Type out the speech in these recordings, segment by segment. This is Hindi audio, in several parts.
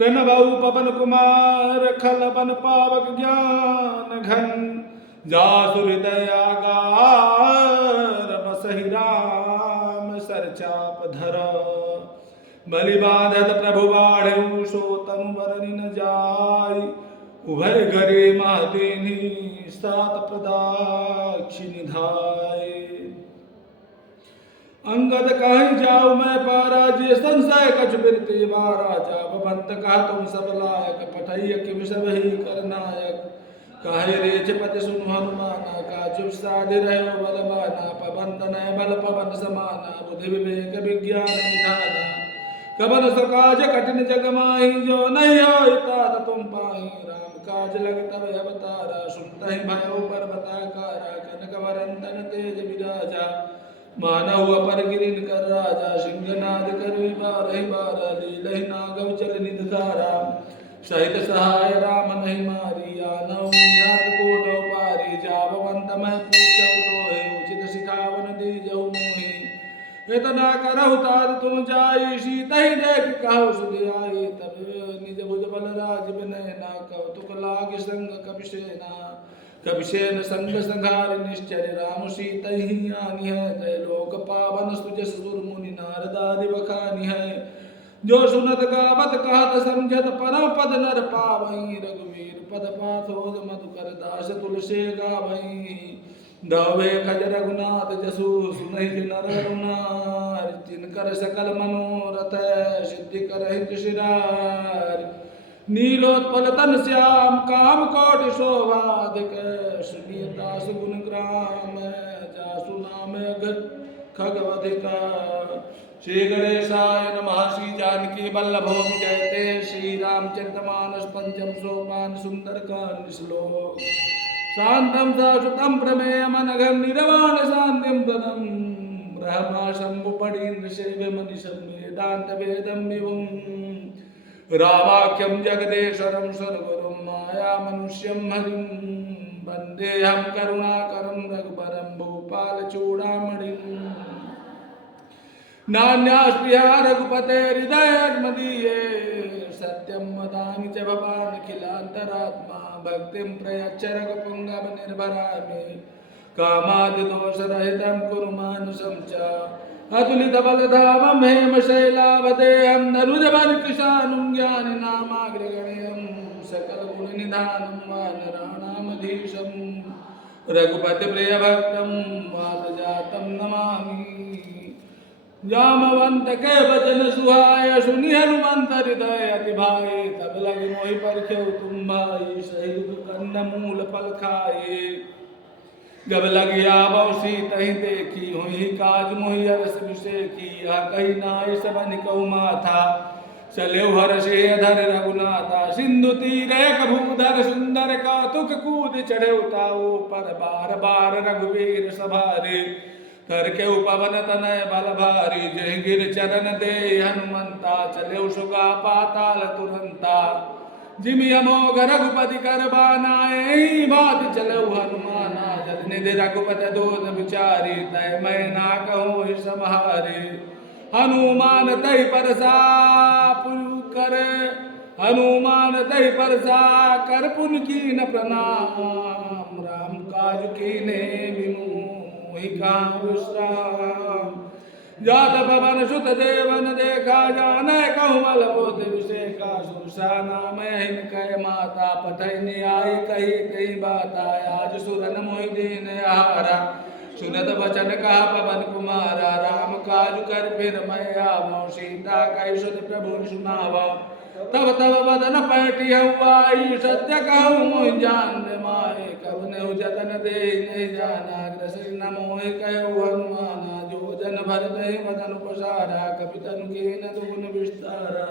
प्रणवऊ पवन कुमार खलबन पावक ज्ञान घन जासु हृदयागार बसहि राम सरचाप धर बलि बाधत प्रभु बाढ़ऊ सो तनु बरनि न जाय उभय घरे महदेनी सात प्रदाक्षि निधाय अंगद कहीं जाऊ मैं पाराज्य संशय कछ बिरती महाराजा भवंत कहा तुम सब लायक पठैय किम सब ही करनायक कहे रेच पति सुन हनुमाना का चुप साधि रहो बलवाना पवन तनय बल पवन समाना बुद्धि विवेक विज्ञान निधाना कवन सकाज कठिन जग माही जो नहीं हो तात तुम पाही राम काज लग तब अवतारा सुनते भयो पर्वताकारा कनक वरंदन तेज विराजा मानव अपर गिरिन कर राजा सिंहनाद कर बारहि बारा लीलहि नागव चल निधारा सहित सहाय राम नहीं मारी आनव यात कोट पारी जावंत मैं पूछौ तो उचित सिखावन दीजौ मोहि इतना करहु तात तुम जाई सीतहि देख कहु सुधि आई तब निज भुज बल राज विनय ना कौतुक लाग संग कपिसेना कपिसेन संग संघार निश्चर राम सीतहि आनि है जय लोक पावन सुजस सुर मुनि नारदादि बखानि है जो सुनत गावत कहत समझत परम पद नर पावहि रघुवीर पद पाथोज मधुकर दास तुलसी गावहि दवे खज रघुनाथ जसु सुनहि नर नार जिनकर सकल मनोरथ सिद्धि करहि कृषिरार नीलोत्पल तन श्याम काम कोटि शोभाधिक सुनिय दास गुण ग्राम जासु नाम खगवधिका श्री गणेशाय नमः श्री जानकी वल्लभो जयते श्री रामचरितमानस पंचम सोपान सुंदरकांड श्लोक शांतं शाश्वतं प्रमेयम् अनघं निर्वाण शान्तिं पदं ब्रह्मा शम्भुपडीन्द्र सेव्यमनिशं वेदान्त वेदं विभुं रामाख्यं जगदेश्वरं सर्वगुरुं मायामनुष्यं हरिं वन्देऽहं करुणाकरं रघुवरं भूपालचूडामणिं नान्यास्पृहा रघुपते हृदयमदीये सत्यं वदामि च भवान् अखिलान्तरात्मा भक्तिं प्रयच्छ रघुपुङ्गव निर्भरामि कामादिदोषरहितं कुरु मानुषं च अतुलितबलधामं हेमशैलावदेहं धनुजवनकृशानुं ज्ञानिनामाग्रगण्यं सकलगुणनिधानं वानराणामधीशं रघुपतिप्रियभक्तं वातजातं नमामि जामवंत के वचन सुहाय सुनि हनुमंत हृदय अति भाई तब लगे मोहि परख्यो तुम भाई सही कन्न मूल फल खाए जब लगी आवो सीतहि देखी हुई काज मोहि अरस विषेखी यह कही नाय सबन कहु माथा चले हर्षे अधर रघुनाथा सिंधु तीरे कभूधर सुंदर कौतुक कूद चढ़े उताओ पर बार बार रघुवीर सभारे कर के उपवन तनय बल भारी जय गिर चरण दे हनुमंता चले सुगा पाताल तुरंता जिमि अमोघ रघुपति कर बानाए बात चले हनुमाना जल निधि रघुपति दूत विचारी तय मैं ना कहूँ समहारे हनुमान तय परसा कर हनुमान तय परसा कर पुन की न प्रणाम राम काज की ने विमु जात पवन सुत देवन देखा जाने कहूँ बलबोध विषेका सुरसा नाम कह माता पठैनी आई कही कही बात आज सुरन मोहि दीन हारा सुनत वचन कहा पवन कुमारा राम काज कर फिर मैं आवो सीता कही सुत प्रभु सुनावा तब तब बदन पैठी हुआई सत्य कहूँ मोहि जान माए कब ने जतन दे नहीं जाना ग्रसिर न मोहि कहु हनुमाना जो जन भर दे वदन पसारा कपि तनु के न दुगुन विस्तारा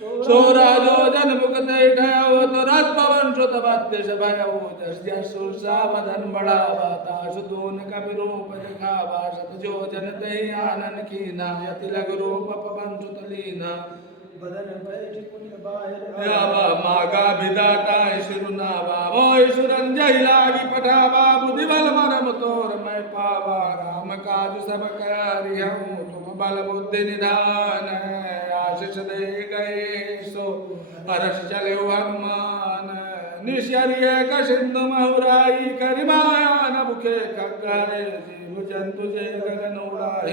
सोरा जो जन मुक्त ठयो तो रथ पवन सुत बत्ते भयो जस जस सुरसा वदन बढ़ावा तासु दोन कपि रूप दिखावा सत जो जन ते आनन कीना यति लघु रूप पवन सुत लीना बदन बैठ पुण्य बाहर आवा मागा विदाता सिरुनावा मोहि सुरंजय लागी पठावा बुद्धि बल मरम तोर मैं पावा राम काज सब करिहूँ तुम बल बुद्धि निधान आशीष हर्ष चले हनुमान निश्चर्य का सिंधु महुराई करिमाया न मुखे खगाए जीव जंतु जय गगन उड़ाई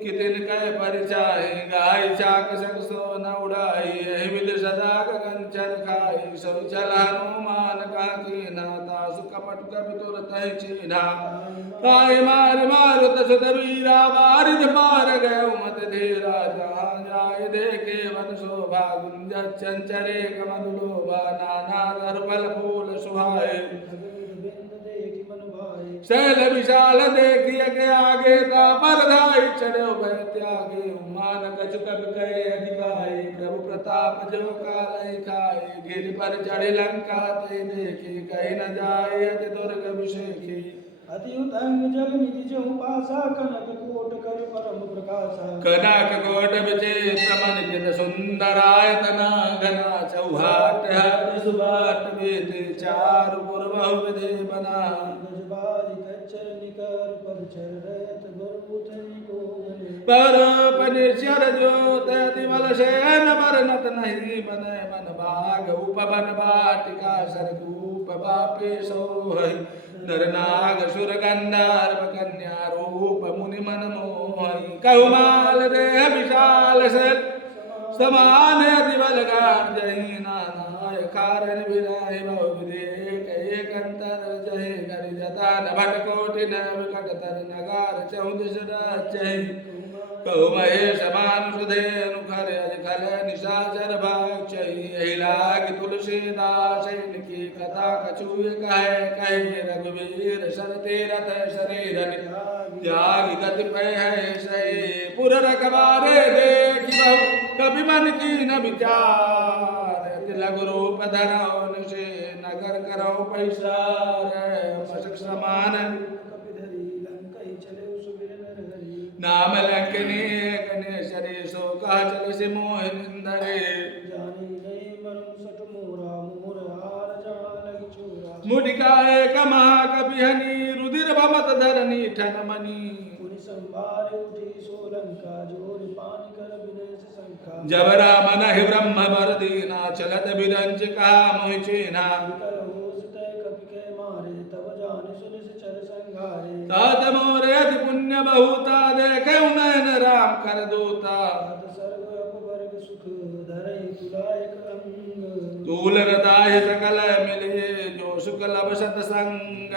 कितिन कह परिचाय गाय चाक सकसो न उड़ाई यही मिल सदा गगन चर खाई सब चल हनुमान का कीना तासु कपट कपि तुरत चीना काय मार मारुत सुत वीरा बारिज मार गय मत धीरा जहाँ जाय देखे वन शोभा गुंज चंचरे कमल लोभा नाना दर फल फूल सुहाए शैल विशाल देखिए के आगे ता परधाई चढ़ो भय त्यागे मान कछ कब कहे अधिकाई प्रभु प्रताप जो काल खाए गिर पर चढ़े लंका ते देखी कहीं न जाए अति दुर्ग विषेखी अति उतंग जल निधि जो पासा कनक कोट कर परम प्रकाशा कनक कोट विचित्र मन जित सुंदरायतना घना चौहाट हट सुबाट वेद चार पूर्व विधि बना गजबाज कच्चर निकर परचर रत गुरमुथनि को गले पर पनिशर जो तिमल शयन बरनत नहीं बने मन भाग उपवन वाटिका सरगूप बापे सोहै नर नाग सुर गंधर्व कन्या रूप मुनि मन मोहई कहुमाल देह विशाल सत समान दिवल गान जही नाना कारण विराय बहुदेक एक अंतर जही कर जता न भट कोटि न विकट तर नगार चौदिस राजहि कहु महेश मानुषधे अनुखर अधिकल निशाचर भाग चही लाग तुलसीदास इनकी कथा कछुए कहे रघुवीर सर तीरथ शरीर त्याग गति पे है सही पुर रखवारे देखि बहु कभी मन की न विचार लघु रूप धरो निशे नगर करो पैसार मशक समान नाम लंकनी गणेशरे सो कहा चल से मोह निंदरे जानी नहीं मरम सट मोरा मोर हार जहाँ लगी चोरा मुडिकाए कमा कभी हनी रुधिर भमत धरनी ठन मनी पुनि संभार उठी सोलंका जोर पान कर विनय से शंका जब राम नहि ब्रह्म वर दीना चलत बिरंच कहा मोहि चीना कर होश तय कपि के मारे तब जान सुनि चर संघारे तात मोरे अति पुण्य बहुता देखे नयन राम कर दूता सात सर्ग अपवर्ग सुख धरई तुलायक अंग तूल हृदय सकल मिले जो सुख लब सतसंग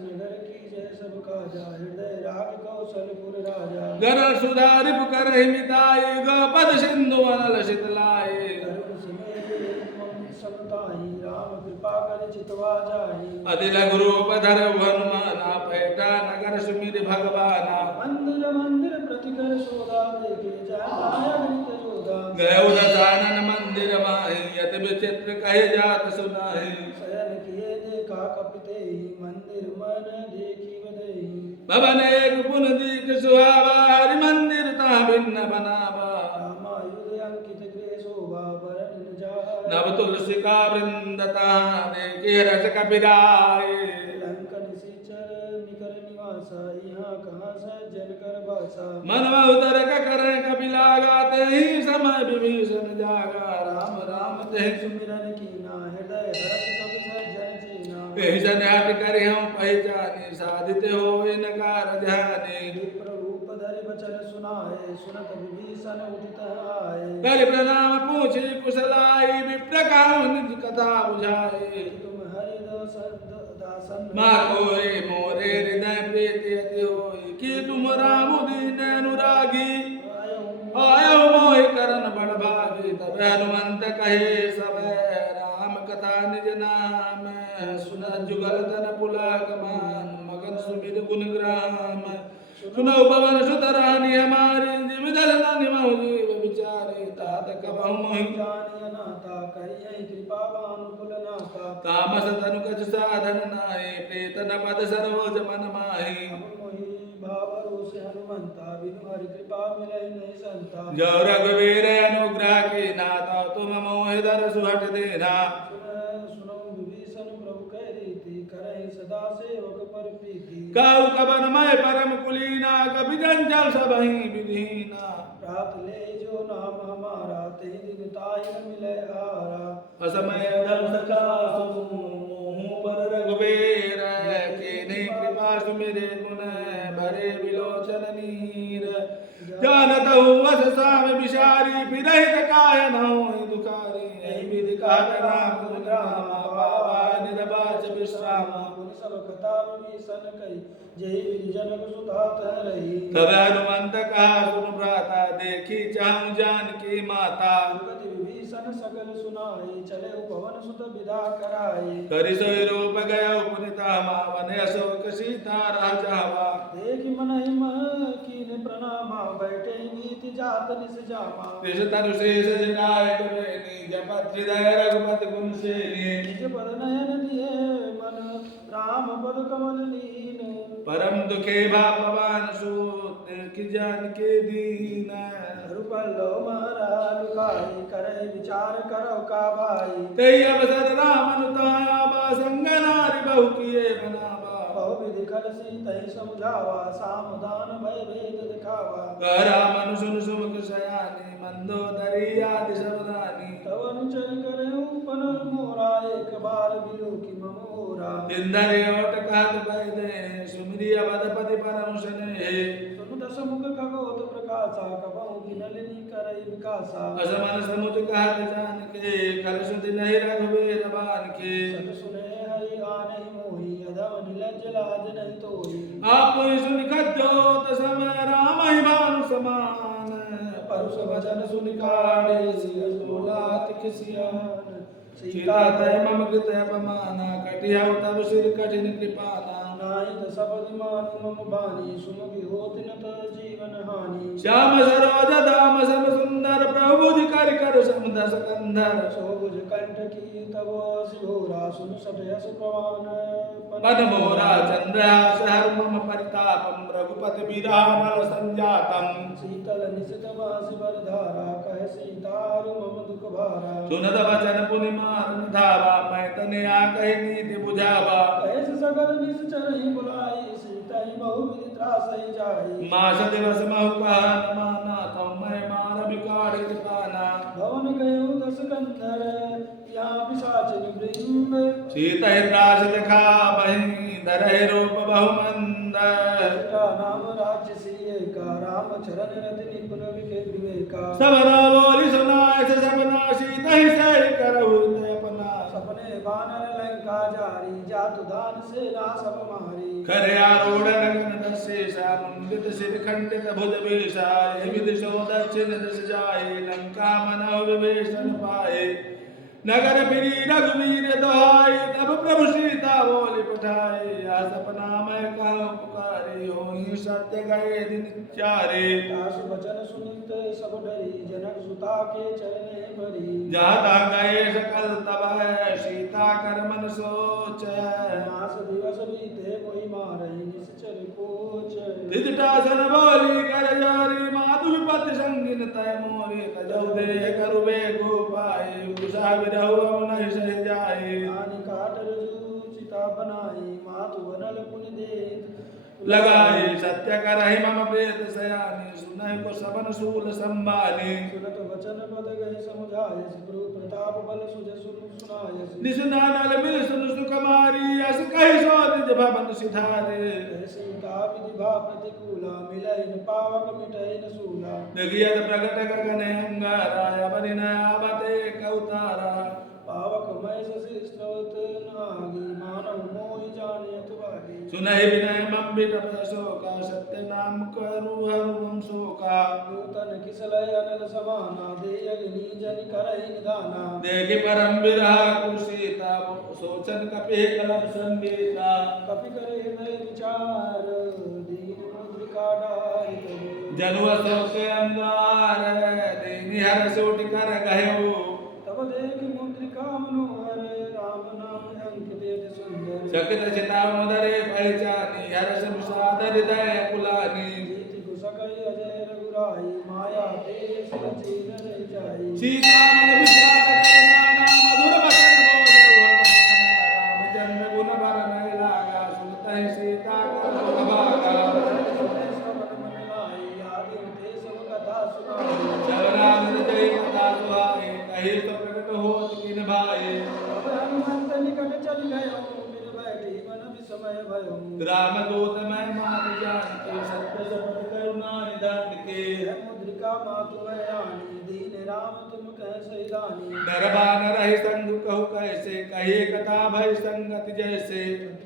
नगर की जय सब काजा हृदय राग कौशलपुर राजा गर सुधारि पुकर मिताई गपद सिंधु अनल शीतलाई गर्भ समेत मम समताई राम कृपा कर चितवा जाई अति लघु रूप धर हनुमाना पैठा नगर सुमिर भगवाना मंदिर मंदिर प्रतिकर शोधा देखे जाय गणित जोधा गय दशानन मंदिर माहि यत विचित्र कहे जात सुनाहि शयन किए देखा कपिते मंदिर मन देखी बदई भवन एक पुन दीक सुहावा हरि मंदिर ता भिन्न बनावा रामायुध अंकित गृह शोभा वरण न जाय नव तुलसी का वृंद तहाँ देखे रस कपिराय लंकन सीचर निकर निवासा यहाँ कहाँ सज्जन कर बासा मन उतर कर कपिला गाते ही समय विभीषण जागा राम राम ते सुमिरन कीना हृदय हर्ष कपि सज्जन चीना जन हट कर हम पहचाने साधित हो इनकार ध्याने प्ररूप धरि वचन सुनाए सुनत विभीषण उठित आए कर प्रणाम पूछे कुशलाई विप्र कहु निज कथा बुझाए तुम हरि दासन माँ कोई मोरे हृदय प्रीति अति होई कि तुम राम दीन अनुरागी आयो मोहि करन बड़ भागी तब हनुमंत कहे सब राम कथा निज नाम सुन जुगल तन पुलक मान मगन सुमिर गुण ग्राम सुनो पवन सुत रानी हमारी जीव दर्शन निमहु जीव विचारे तात कबहु मोहि जानिय नाता करियै कृपा भानुकुल नाता तामस तनु कछ साधन नाहि प्रेत न पद सरोज मन माहि मोहि भाव रोष हनुमंता बिनु हरि कृपा मिलै नहीं संता जो रघुवीर अनुग्रह की नाता तुम मोहि दर सुहट देना सुनो विभीषण प्रभु कह रीति करहि सदा सेवक पर प्रीति कहु कवन मय परम कुलीना कभी जंचल सबहि विधीना प्रात ले जो नाम हमारा ते दिन ताहि न मिलै समय धर्म सखा सुमोह पर रघुबीर कीन्ही कृपा सुमिरे गुण भरे बिलोचन नीर जानत हूँ अस स्वामी विचारी फिरहित काहे न होई दुखारी यही विधि कहत राम गुण ग्रामा पावा निरबाच विश्रामा पुनि सब कथा विभीषण कही जय विधि जनक सुधा तह रही तब हनुमंत कहा सुन भ्राता देखी चाहूं जानकी माता जुगति विभीषण सकल सुनाई चले पवन सुत विदा कराई करि सोई रूप गया उपनीता वन अशोक सीता रह जावा देखि मन हिम कीन प्रणामा बैठे नीति जात निस जामा कृष तनु शेष जटाय कुबेनी जपत हृदय रघुपति गुण सेनी निज पद नयन दिए मन राम पद कमल लीन परम दुखे भा पवन सूत की जान के दीन रुपल्लो मारा लुकाई करे विचार करो का भाई तई अवसर राम अनुताया बा संग नारी बहु किए बनावा बहु विधि खलसी तही समझावा सामदान भय भेद दिखावा करा मनु सुन सुमुख सयानी मंदोदरी आदि सब रानी तव अनुचर करे उपन मोरा एक बार बिलो की ममोरा इंदर ओट कहत भय दे सुमिरी अवधपति परम सने सुन दस मुख खगोत प्रकाशा कबहु गिनलनी करई विकासा असमन समुझ कहत जान के खल सुधि नहीं रघुबीर बान के सत सुने हरि आने मोही अधम निलज लाज नहीं तोही आप सुन खद्योत समय राम ही भानु समान परुष भजन सुनि काढ़े सिय बोलात किसियान सीता तय मम कृत अपमाना कटिया तब सिर कठिन कृपाना नाहित सबद मान मम बानी सुमति होत न त जीवन हानि श्याम सरोज धाम सब सुंदर प्रभु कर कर समदस कंधर सोभुज कंठ की तब सिहोरा सुन सट यस प्रवान मन मोरा चंद्रहास हर मम परितापम रघुपति बिरानल संजातम शीतल निशित बांसि बर धारा कह सीतारु मम दुख भारा सुनत वचन पुनि मारन धावा मैं तने आ कहि नीति बुझावा कैस सगल निश्चर ही बुलाई सीता ही बहु विधि त्रासई जाई मास दिवस महु कहा न माना तौ मैं मार बिकार कृपाना भवन गयो दस कंधर यहाँ पिशाचिन वृंद सीत त्रास दिखा बहि धरहि रूप बहु मंदर का नाम राज्य सिए का राम चरण रति निपुण विवेका सबना बोली सुनाय से सपना सीत ही सही करहु ते अपना सपने बानर लंका जारी जातु दान से ना सब मारी करे आरूढ़ नगन दशेषा मुंडित सिर खंडित भुज बेशा एहि दिशो दक्षिण दिश जाए लंका मनहु विभीषण पाए नगर फिरी रघुवीर दोहाई तब प्रभु सीता बोली पठाई आ सपना मैं कहूँ पुकारी होई सत्य गए दिन चारे दास वचन सुनित सब डरी जनक सुता के चरणे भरी जाता गए सकल तब है सीता कर मन सोच मास दिवस बीते कोई मारई निश्चर कोच दिदटासन बोली कर जोरी माधु विपत्ति संगिन तय मोरी तजौ दे करु बेगु पाए उषा विरहु अमन सह जाए आनि काट रजु चिता बनाई मातु वनल पुनि देत लगाए सत्य करहि मम प्रेत सयानी सुनहि को सबन सूल संभाली सुनत वचन पद गए समुझाय प्रभु प्रताप बल सुज सुन सुनाय निसुनानल मिल सुन सुकुमारी अस कहि सो निज भवन सिधारे सीता विधि भा प्रतिकूला मिलै न पावक मिटै न सूला देखियत प्रकट गगन अंगारा बनि न आवते कौतारा पावक मय शिष्टवत नागी मानव मोहि जानियत भागी सुनहि विनय मम बिटप शोका सत्य नाम करु हरुम शोका नूतन किसलय अनल समाना देयगिनी जनि करहि निदाना देखि परम विरह कुसीता सोचन कपि कलम संगीता कपि करे हृदय विचार दीन मुद्रिका डारित जनु अशोक अंगार दीनि हर सोट कर गयो तब देख मुद्रिका मनोहर राम नाम अंकित सुंदर चकित चिता मोदरे पहचानी हर्ष विषाद हृदय कुलानी जीति कुसकई अजय रघुराई माया ते सिरची न जाई सीता मन विषाद करना मधुर बचन बोलो रामचंद्र गुण बर नहीं लागा सुनते सीता कर भागा जवनानंद जय कथा सुहाए कही तो प्रकट हो किन भाई भयो रामदूत मैं मान जान के सत्य सपथ करुणा निधान के मुद्रिका मातु रानी दीन राम तुम कह सही रानी नरबान रहे संग कहु कैसे कहे कथा भय संगत जैसे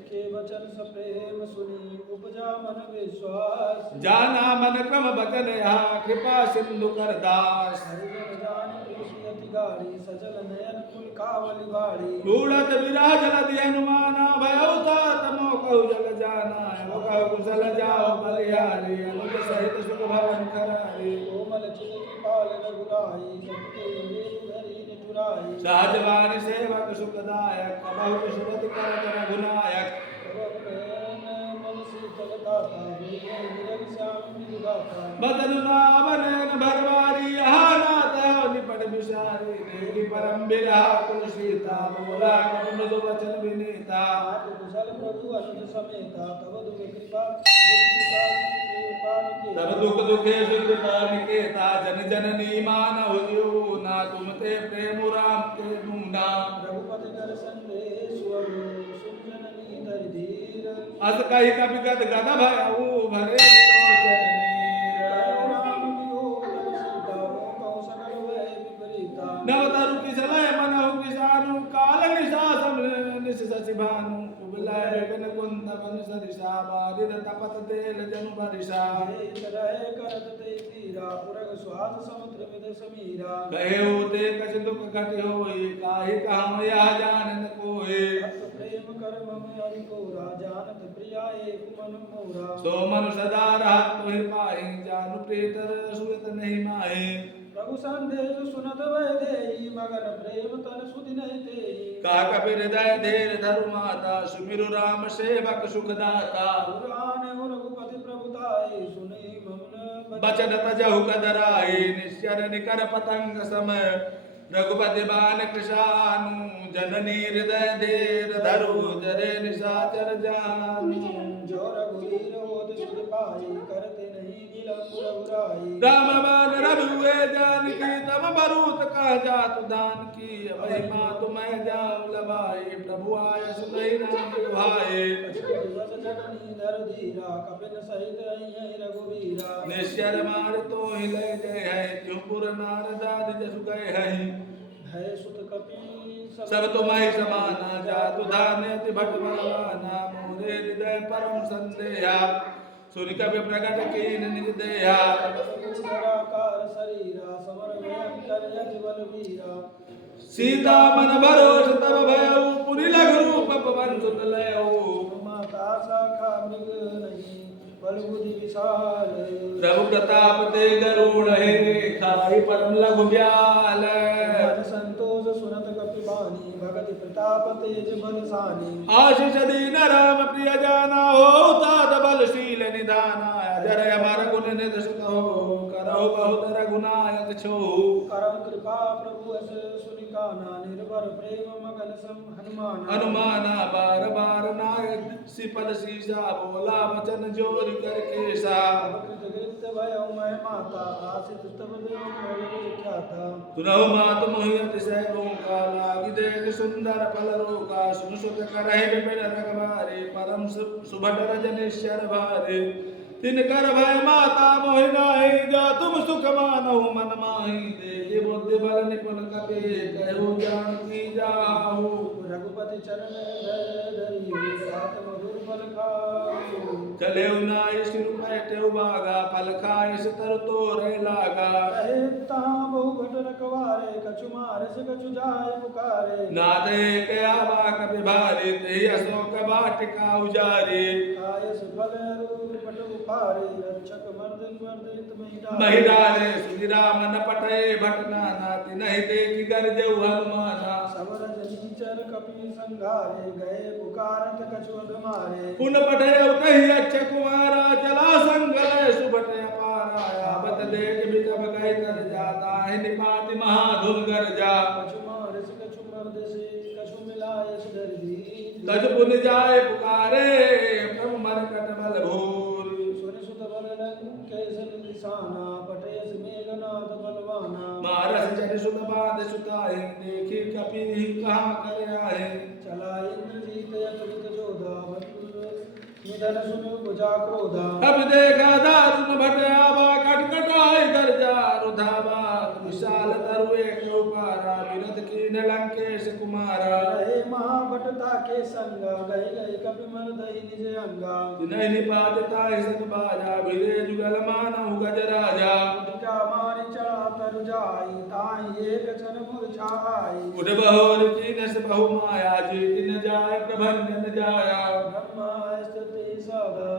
के वचन सप्रेम सुनी उपजा मन विश्वास जाना मन क्रम बचन यहाँ कृपा सिंधु कर दास हरिजन जान तुलसी अति गाड़ी सजल नयन कुल कावली बाड़ी मूढ़त विराज नदी हनुमाना भयउता तमो कहु जल जाना कहु कुशल जाओ बलिहारी अनुज सहित सुख भवन करारी कोमल चित कृपाल रघुराई सबके हेतु धरी निठुराई सहजवानी सेवक सुखदायक कबहु कुशलति करत रघुनायक मन शीतल दाता विरग श्याम मृदुगाता बदन नामन भरवारी नाथ निपट विसारी देवी परम बिरहा कुल सीता बोला मृदु वचन विनीता कुशल प्रभु अनुज समेता तब दुख कृपा तब दुख दुखे कृपा निकेता जन जननी मान हो ना तुम ते प्रेम राम के मुंडा रघुपति कर संदेश सुजननी धर धीर अस कही कपि गद गद भयउ भरे नवतरु किसलय मनहु किसानु काल निशासम निश सचि भानु कुबलाय विपिन कुंत बन सरिसा बारिद तपत तेल जनु बरिसा रहे करत ते पीरा पुरग स्वाद समुद्र विद समीरा कहे होते कछ दुख घट होई काहि कहम यह जानन कोई प्रेम कर मम हरि को जानत प्रिया एक मन मोरा सो मनु सदा रहत तुहि पाहि जानु प्रीत सुरत नहीं माहि प्रभु संदेश सुनत वैदेही मगन प्रेम तन सुधि नहीं तेहि का कबीर हृदय धीर धरु माता सुमिरु राम सेवक सुखदाता पुराण रघुपति प्रभुताई सुनि ममन बचन तजहु कदराई निश्चर निकर पतंग समय रघुपति बान कृशानु जननी हृदय धीर धरु जरे निशाचर जानु जो रघुवीर होत सुध पाई करते नहीं विलंब रघुराई राम बान रघुए जानकी तम बरूत कह जातु दान की वही माँ तुम्हें जाऊं लबाई प्रभु आय सुनई नाम भाई जननी धर धीरा कपिन सहित आई रघुवीरा निश्चर मार तो ही ले गए है क्यों पुर नारदाद जसु गए है है सुत कपि सब तुम्हें समाना जातु धान्य अति भट बलवाना मोरे हृदय परम संदेहा सुन कवि प्रकट कीन निज देहा निराकार शरीरा समर भयंकर यति बलवीरा सीता मन भरोस तब भयउ पुनि लघु रूप पवन सुत लयउ माता शाखा मृग नहीं बल बुद्धि विशाल प्रभु प्रताप ते गरुड़ है खाई परम लघु ब्याल मन संतोष सुनत कपि बानी भगति प्रताप तेज बलसानी आशीष दीन राम प्रिय जाना हो तात बलशील निधाना जर हमार गुण निध सुख हो करहु बहुत रघुनायक छो करम कृपा प्रभु अस सुनिकाना निर्भर प्रेम मगन सम हनुमान हनुमाना बार बार नायक सिपद सीसा बोला वचन जोर करके सा कृत भय मैं माता आसित तब देव मोर ख्याता सुनहु मात मोहियत सैलों का लागी देख सुंदर फल रोका सुन सुत करहि विपिन रघुबारी परम सुभट रजनीश्वर भारे तिन कर भय माता मोहि नाहि जा तुम सुख मानहु मन माहि देहि बुद्धि बल निपुण कपि कहु जानकी जाहु रघुपति चरण धरि सात मधुर फल खाऊ चले नाई सिर बैठे बागा फल खाए तर तोरे लागा रहे तहाँ बहु भट रखवारे कछु मारस कछु जाय पुकारे नाथे के आबा कपि भारी ते अशोक वाटिका उजारी कायस फल रूप पट उपारे रक्षक मर्दन मर्दित महिडारे सुधि राम न पठे भटना नाति नहीं देखी गरजे हनुमाना सवर जनीचर कपि संघारे गए पुकारत कछु अधमारे पुन पठे उतहि अच्छ कुमारा चला संगले सुभटे अपारा आवत देख बिटप गए कर जाता है निपाति महाधुन गरजा कछु मारस कछु मर्दसे कछु मिलाय सुधर दी कछ पुन जाए पुकारे प्रभु मरकट बल भूर सुन सुत बल केसन निशाना पटेश मेघनाथ बलवाना मारस चढ़ सुत बांध सुताए देखी कपि कहाँ कर आए चला इंद्रजीत अतुलित जोधा निधन सुन बुझा क्रोधा अब देखा दारुण भट आवा कटकटाई दर्जा रुधावा विशाल तरुए के उपारा विरत कीन लंकेश कुमारा रहे महाभटता के संगा गए गए कपि मन दई निज अंगा जिन्हें निपातता हिसन बाजा भिरे जुगल मानव गज राजा उठा मारी चढ़ा तर जाई ताई एक क्षण मूर्छाई उठ बहोर कीनस बहु माया जीत न जाय प्रबंधन जाया ब्रह्मा स्तुति सदा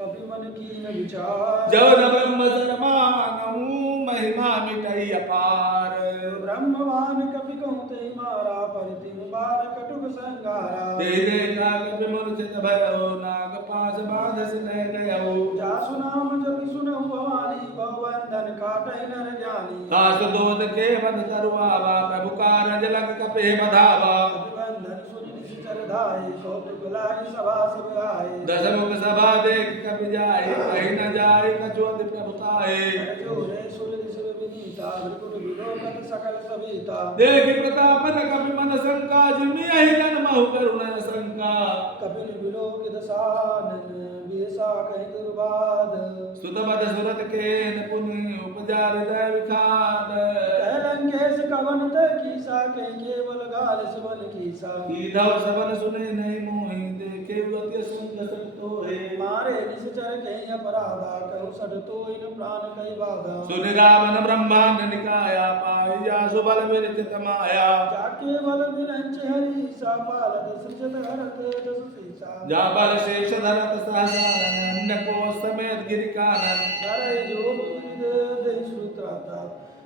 कपि मन कीन विचार जब न ब्रह्म सरमानहु महिमा मिटई अपार ब्रह्मवान कपि कहते मारा परितिम बार कटुक संगारा दे दे काग विमूर्छित भयो नाग पास बांधस ले गयो जासु नाम जपि सुनहु भवानी बहुवंदन काटै नर ज्ञानी दास दोत के बंध तरुआवा प्रभु कारज लग कपे बधावा अभिवंदन सुनि निश्चर धाय कौतुक लाई सभा सब आए दशमुख सभा देख कपि जाए कहीं न जाए कछुअति प्रभुताए जोरे सुर दिशर विनीता विपुल विलोकत सकल सविता देख प्रतापन कपि मन शंका जिमि यही जन्महु करुण शंका कपिल विलोक दसानन बेसा कहि दुर्बाद सुतपद सुरत के पुनि उपजा हृदय विखाद लंकेश कवन त कीसा के केवल गाल सबन कीसा कीधव सबन सुने नहीं मोहि देखे अति सुंदर तोहे मारे निश्चर के अपराधा कहु सठ तोय न प्राण कहि बाधा सुनि रावण ब्रह्मांड निकाया पाई जासु बल विरचित माया जाके बल विरंच हरि सा पालत सृजत हरत दस सीसा जा बल शेष धरत सहसानन को समेत गिरि कानन धरे जो विद दहि श्रुत्राता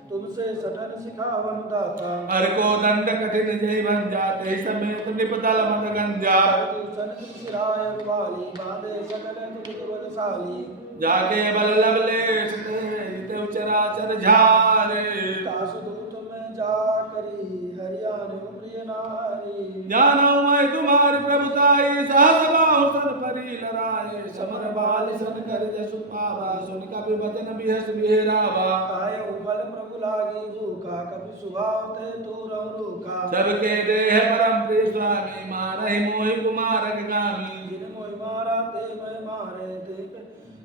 तुमसे सटन सिखावन दाता हर को दंड कठिन जय बन जाते समेत निपतल मत गंजा तू सन सिराय वाली बांधे सकल तुझ बलशाली जाके बल लवलेश ते चराचर झारे तासु दूत में जा करी हरियाण प्रिय नारी जानो मैं तुम्हारी प्रभुताई सहस बाहु सन परी लराए समर बाल सन कर जसु पावा सुन कपि बचन बिहस बिहरावा काय उबल प्रभु लागी भूखा कपि सुभाव ते तू रूखा सबके देह परम प्रिय स्वामी मारहि मोहि कुमार गामी जिन मोहि मारा ते मैं मारे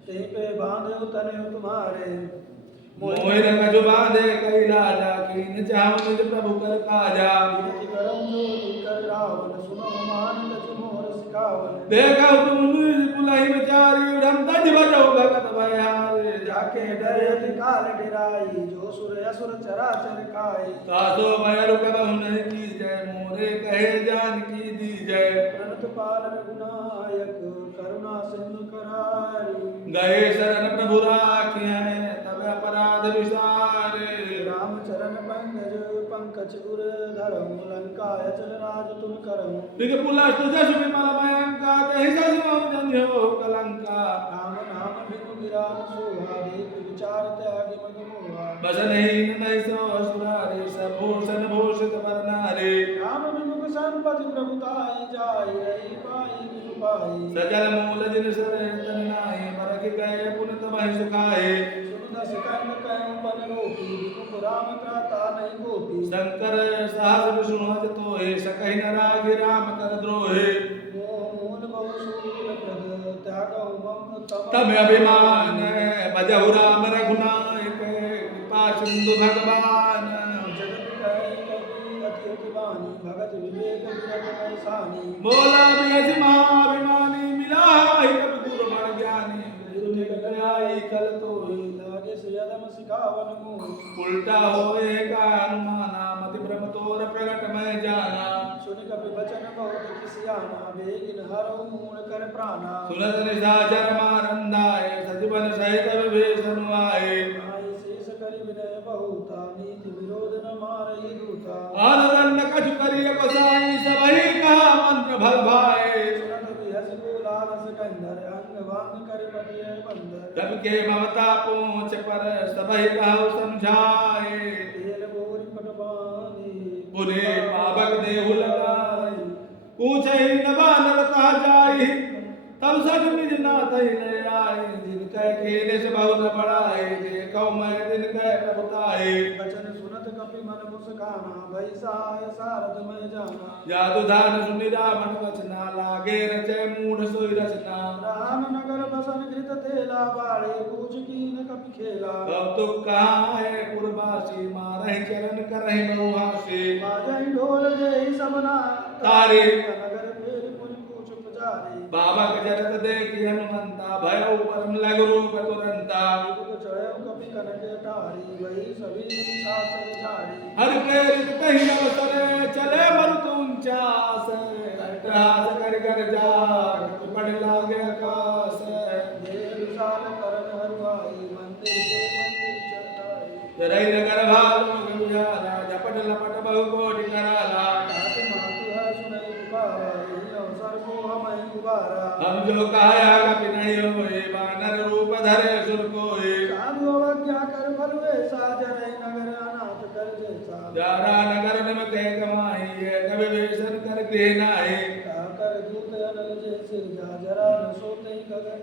ते पे बांधे तने तुम्हारे मोहि रंग जो बांधे कई राजा कीन चाहु निज प्रभु कर काजा विनति करम जो कर रावण सुनो मान तज मोर सिखावन देखा तुम पुलहि विचारी ब्रह्म तज बजो भगत भयारे जाके डरत काल डराई जो सुर असुर चराचर खाए तासो भय रुकबहु नहीं की जय मोरे कहे जान की दी जय प्रणत पाल रघुनायक करुणा सिंधु करारी गए शरण प्रभु राखिए तब अपराध विसारे राम चरण पंकज उर धरम लंका अचल राज तुम करम बिग पुलस तुझे विमल भयंका तेहि सजनो जन्यो कलंका राम नाम बिनु विराम सोहा देख विचार त्यागी मग मोहा बस नहीं सो असुरारे सब भूषण भूषित वरनारे राम विमुख संपत्ति प्रभुताई जाय रही पाई बिनु पाई सजल मूल जिन सरे तन नाहि मरक गए पुनित महि सुखाए सुनदस कंद कयं बन रोपी विमुख राम त्राता नहीं गोपी शंकर सहस विष्णु हज तोहे सकहि न रागी राम कर द्रोहे मोह मूल बहु सूल प्रद त्यागौ मम तब अभिमान भजहु राम रघुनायक कृपा सिंधु भगवान जगत कहि कपि अति अतिवानी भगत विवेक विरत ऐसानी बोला बियस महाभिमानी मिला ही कपि गुरु बड़ ज्ञानी दुनि गयाई कल तोहि लागे से यदम सिखावन मोह उल्टा होए का अनुमाना मति भ्रम तोर प्रगट मैं जाना सुन कपि बचन बहुत किसियाना बेगिन हरऊ मूल कर प्राणा सुनत निशाचर मानंदाय सजीवन सहित विभीषण आए आई शेष करि विनय बहुता नीति विरोध न मारई दूता आनंद कछु करिय गोसाई सबहि कहा मंत्र भल भाए सुनत बिहस बोला रस कंदर अंग वांग कर पटिय बंदर जब के ममता पूछ पर सबहि कहु समझाए तेल बोरी पट बांधी पुरे पावक देहु लगाई पूछहि न बानर ता जाई तब सज निज नाथ ले आए जिनके खेले से बहुत बड़ाए देखो मैं दिन कह प्रभुताए बचन सुनत कपि मन मुस्काना भई सहाय सारथ मैं जाना जादू धान सुनि रामन वचना लागे रचे मूढ़ सोई रचना राम नगर बसन घृत तेला बाड़े पूछ कीन कपि खेला अब तो कहाँ है पुरवासी मारहि चरण करहि बहुहासी बाजहि ढोल देहि सबना तारे नगर फेर पुनि पूछ पुजारी बाबा के जरत देखि हनुमंता भयउ परम लघु रूप तुरंता चढ़ कपि कनक टारी वही सभी साचर झारी हर प्रेरित कहीं अवसर चले मरुत उचास अट्टहास कर कर जाग पड़ लागे आकाश देह विशाल करन हरुआई मंदिर के मंदिर चढ़ाई जरई नगर भालोग बुझाला झपट लपट बहु कोटि कराला तात मातु है सुनई पुकारा यही अवसर को हमें गुबारा हम जो काया कपि नहीं होए वानर रूप धरे सुर कोए साधु अवज्ञा कर फल वैसा जरई नगर अनाथ कर जैसा जारा नगर निम कह कमाई है कभी वेशन कर गृह नाहि कर दूत अनल जैसे जा जरा न सोते गगन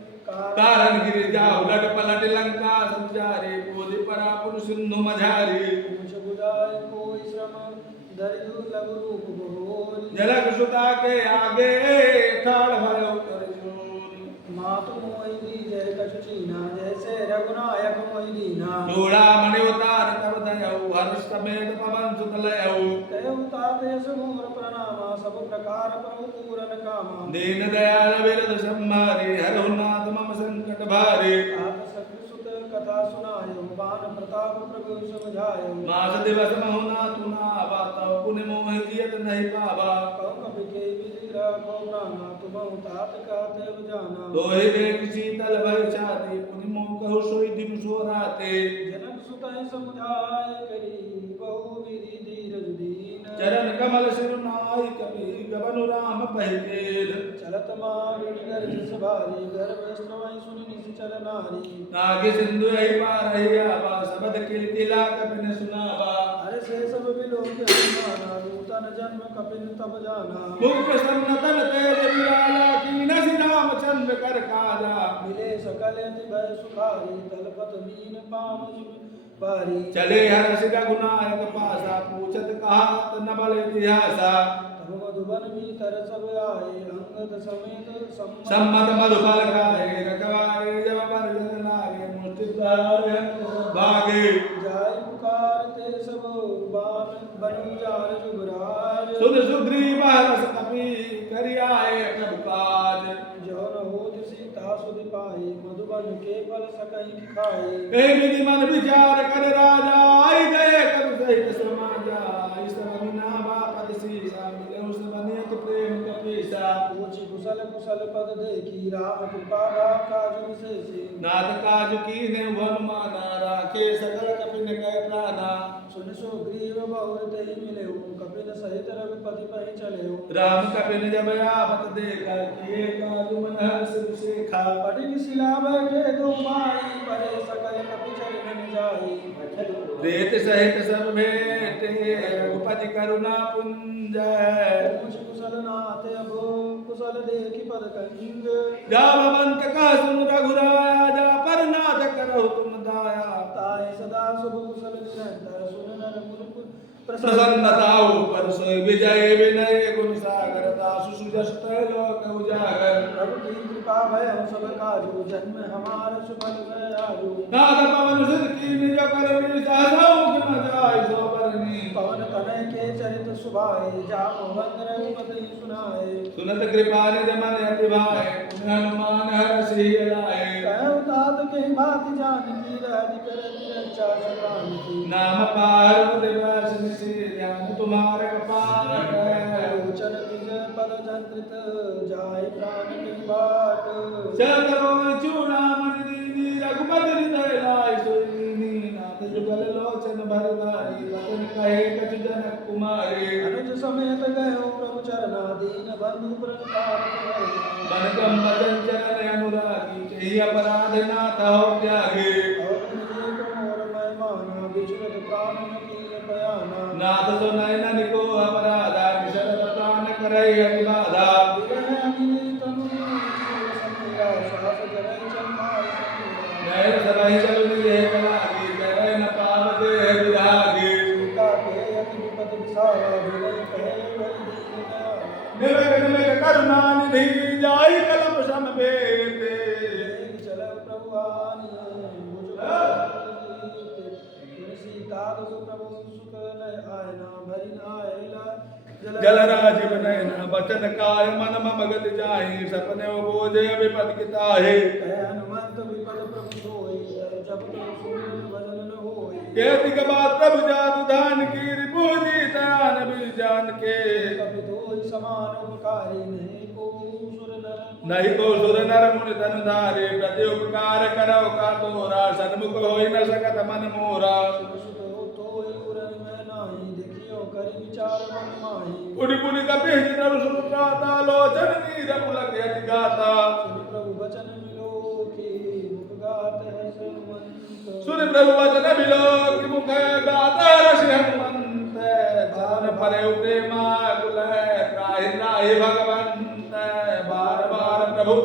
कारण गिर जाओ लट पलट लंका संचारी बोधि परा पुर सिंधु मझारी कुछ बुझाए कोई श्रम दरिद्र लघु रूप बहुरी जलक सुता के आगे ठाड़ भयो कर जोरी मातु मोहि दीजय कछु चीना जैसे रघुनायक मोहि दीना चूड़ा मणि उतार तब दयऊ हर्ष समेत पवन सुत लयऊ कहे उताते सुमूर प्रणामा सब प्रकार प्रभु पूरन कामा दीन दयाल विरद संहारी हरहु नाथ मम संकट भारी आप सत्य सुत कथा सुनायो बान प्रताप प्रभु समझायो मास दिवस महुना तुना बातव पुनि मोह जियत नहीं पावा कौ कपि के विधि राखो प्राणा तुम तात कहते जाना दोहि देख शीतल भय छाती पुनि मोह कहु सोई दिन सो राते जनक सुतहि समुझाय करी बहु विधि धीरज दीन चरण कमल सिर नाई कपि गबनु राम पहिकेल चलत मारुनि गर्ज सभारी गर्भ स्त्रवहि सुनि निश्चल नारी नागे सिंधु यही पारहि आवा शबद किलकिला कपिन सुनावा अरे से सब बिलोक हनुमाना नूतन जन्म कपिन तब जाना मुख प्रसन्न तन तेज विराला कीन सि रामचंद्र कर काजा मिले सकल अति भय सुखारी तलपत मीन पाम पारी चले हर्ष रघुनायक पासा पूछत कहा नबल इतिहासा तब मधुबन भीतर सब आए अंगद समेत सम्मत मधुबल खाए रखवारे जब वर्जन लागे मुष्टि द्वार भागे जाय पुकारते सब बान बनु जार जुबराज सुन सुग्रीव रस कपि करियाए प्रभु काज जो न होत सीता सुधि पाई मधुबन के फल सकई खाए ए विधि मन विचार कर राजा आई गए कर सहित समाजा इस बनिना बापत सीसा मिले उस बनियत प्रेम कपीसा पूछ कुशल कुशल पद देखी राम कृपा काज विशेषी नाथ काज कीने हनुमाना राखे सकल कपिन कह प्राणा सुन सुग्रीव बहुर तेहि मिलेउ कपिल सहित रघुपति पहि चलेउ राम कपिन जब आवत देखा किए काज मन हर्ष शेखा पटिक शिला बैठे दो माई परे सकल कपि चरण जाई रेत सहित सब भेटे रघुपति करुणा पुंज पूछ कुशल नाथ अभो कुशल देखि पद कंग जावंत कह सुन रघुराया जा पर नाथ करहु तुम दाया ताहि सदा शुभ कुशल निरंतर सुन नर मुनि प्रसन्नताऊ पर सोई विजय विनय गुण सागर दासु सुजस लोक उजागर प्रभु की कृपा भय सब काजू जन्म हमार सुफल भय आजू नाथ पवन सुत की निज करनी सहजौ कि जाय सो बरनी पवन तनय के चरित सुभाए जामो वंद रघुपति सुनाए सुनत कृपा निधि मन अति भाए पुण्य हनुमान हर्षि लाए कहु तात के भाति जानकी रहति करति रक्षा सुप्राण की नाम पार दिवस निशि ध्यान तुम्हारे कपाट लोचन निज पद जंत्रित जाय प्राण के बाट चलो चूड़ामणि दीनी रघुपति हृदय लाय सोईनी नाथ जुगल लोचन भर भारी वचन कहे कछु जनक कुमारी अनुज समेत गयो प्रभु चरना दीन बंधु प्रताप मन कम वचन चरण अनुरागी कही अपराध नाथ हो त्यागे और निज मोर महिमाना विचरत प्राण न कीन बयाना नाथ तो नयन को अपराधा निशरत प्राण करई अति बाधा विरह अग्नि तनु समीरा श्वास जरय चन्माय समीरा नयन सभहि चलु निजे कलागी करय न पावते विरागी सीता के पद विसावा विनय कहे बलि दीना निवेक निवेक करुणा निधि जाई कलम सम बेते चल प्रभु आनी सीता प्रभु सुख न आयना भरी आयला जलराज बनैना बचन काय मन मगत जाहि सपने बोझे विपद किताहे हनुमंत विपद प्रभु सोई जब सुन भजन न होई केति के बाद प्रभु जादु दान की रिपुजी तयान भी जान के कपि धोई समान उपकारी नहीं को सुर नहीं को सुर नर मुनि तनु धारे प्रति उपकार करो का तोरा सन्मुख होई न सकत मन मोरा विचार मन माही पुनि पुनि कपि जितरु सुप्राता लोचन नीर पुलक यति गाता प्रभु वचन मिलो की मुख गात है हनुमंत सुनि प्रभु वचन मिलो की मुख गाता रस हनुमंत जान परे प्रेमा कुल त्राहि त्राहि भगवंत बार बार प्रभु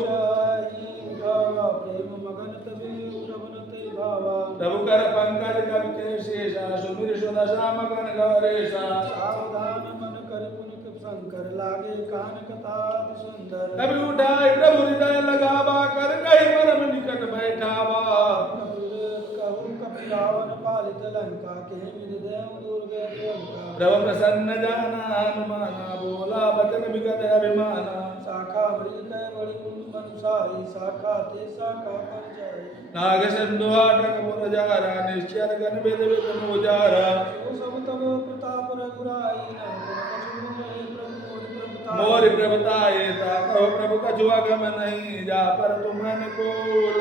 प्रेम मगन तभी रवनते भावा प्रभु कर पंकज कवि के शेषा सुमिर सुदशा मगन गौरेशा सावधान मन कर पुनिक शंकर लागे कान कथा सुंदर कभी उठाए प्रभु हृदय लगावा कर कहीं परम निकट बैठावा कहूँ कपिलावन पालित लंका के हृदय दुर्गे प्रियंका प्रभु प्रसन्न जाना हनुमाना बोला बचन विगत अभिमाना शाखा मृग बड़ी मनुषाई शाखा ते शाखा पर जाए नाग सिंधु आटक पुर जारा निश्चर गण वेद वेद मोजारा सब तब प्रताप रघुराई मोर प्रभुताए कहो प्रभु कछु अगम नहीं जा पर तुम अनुकूल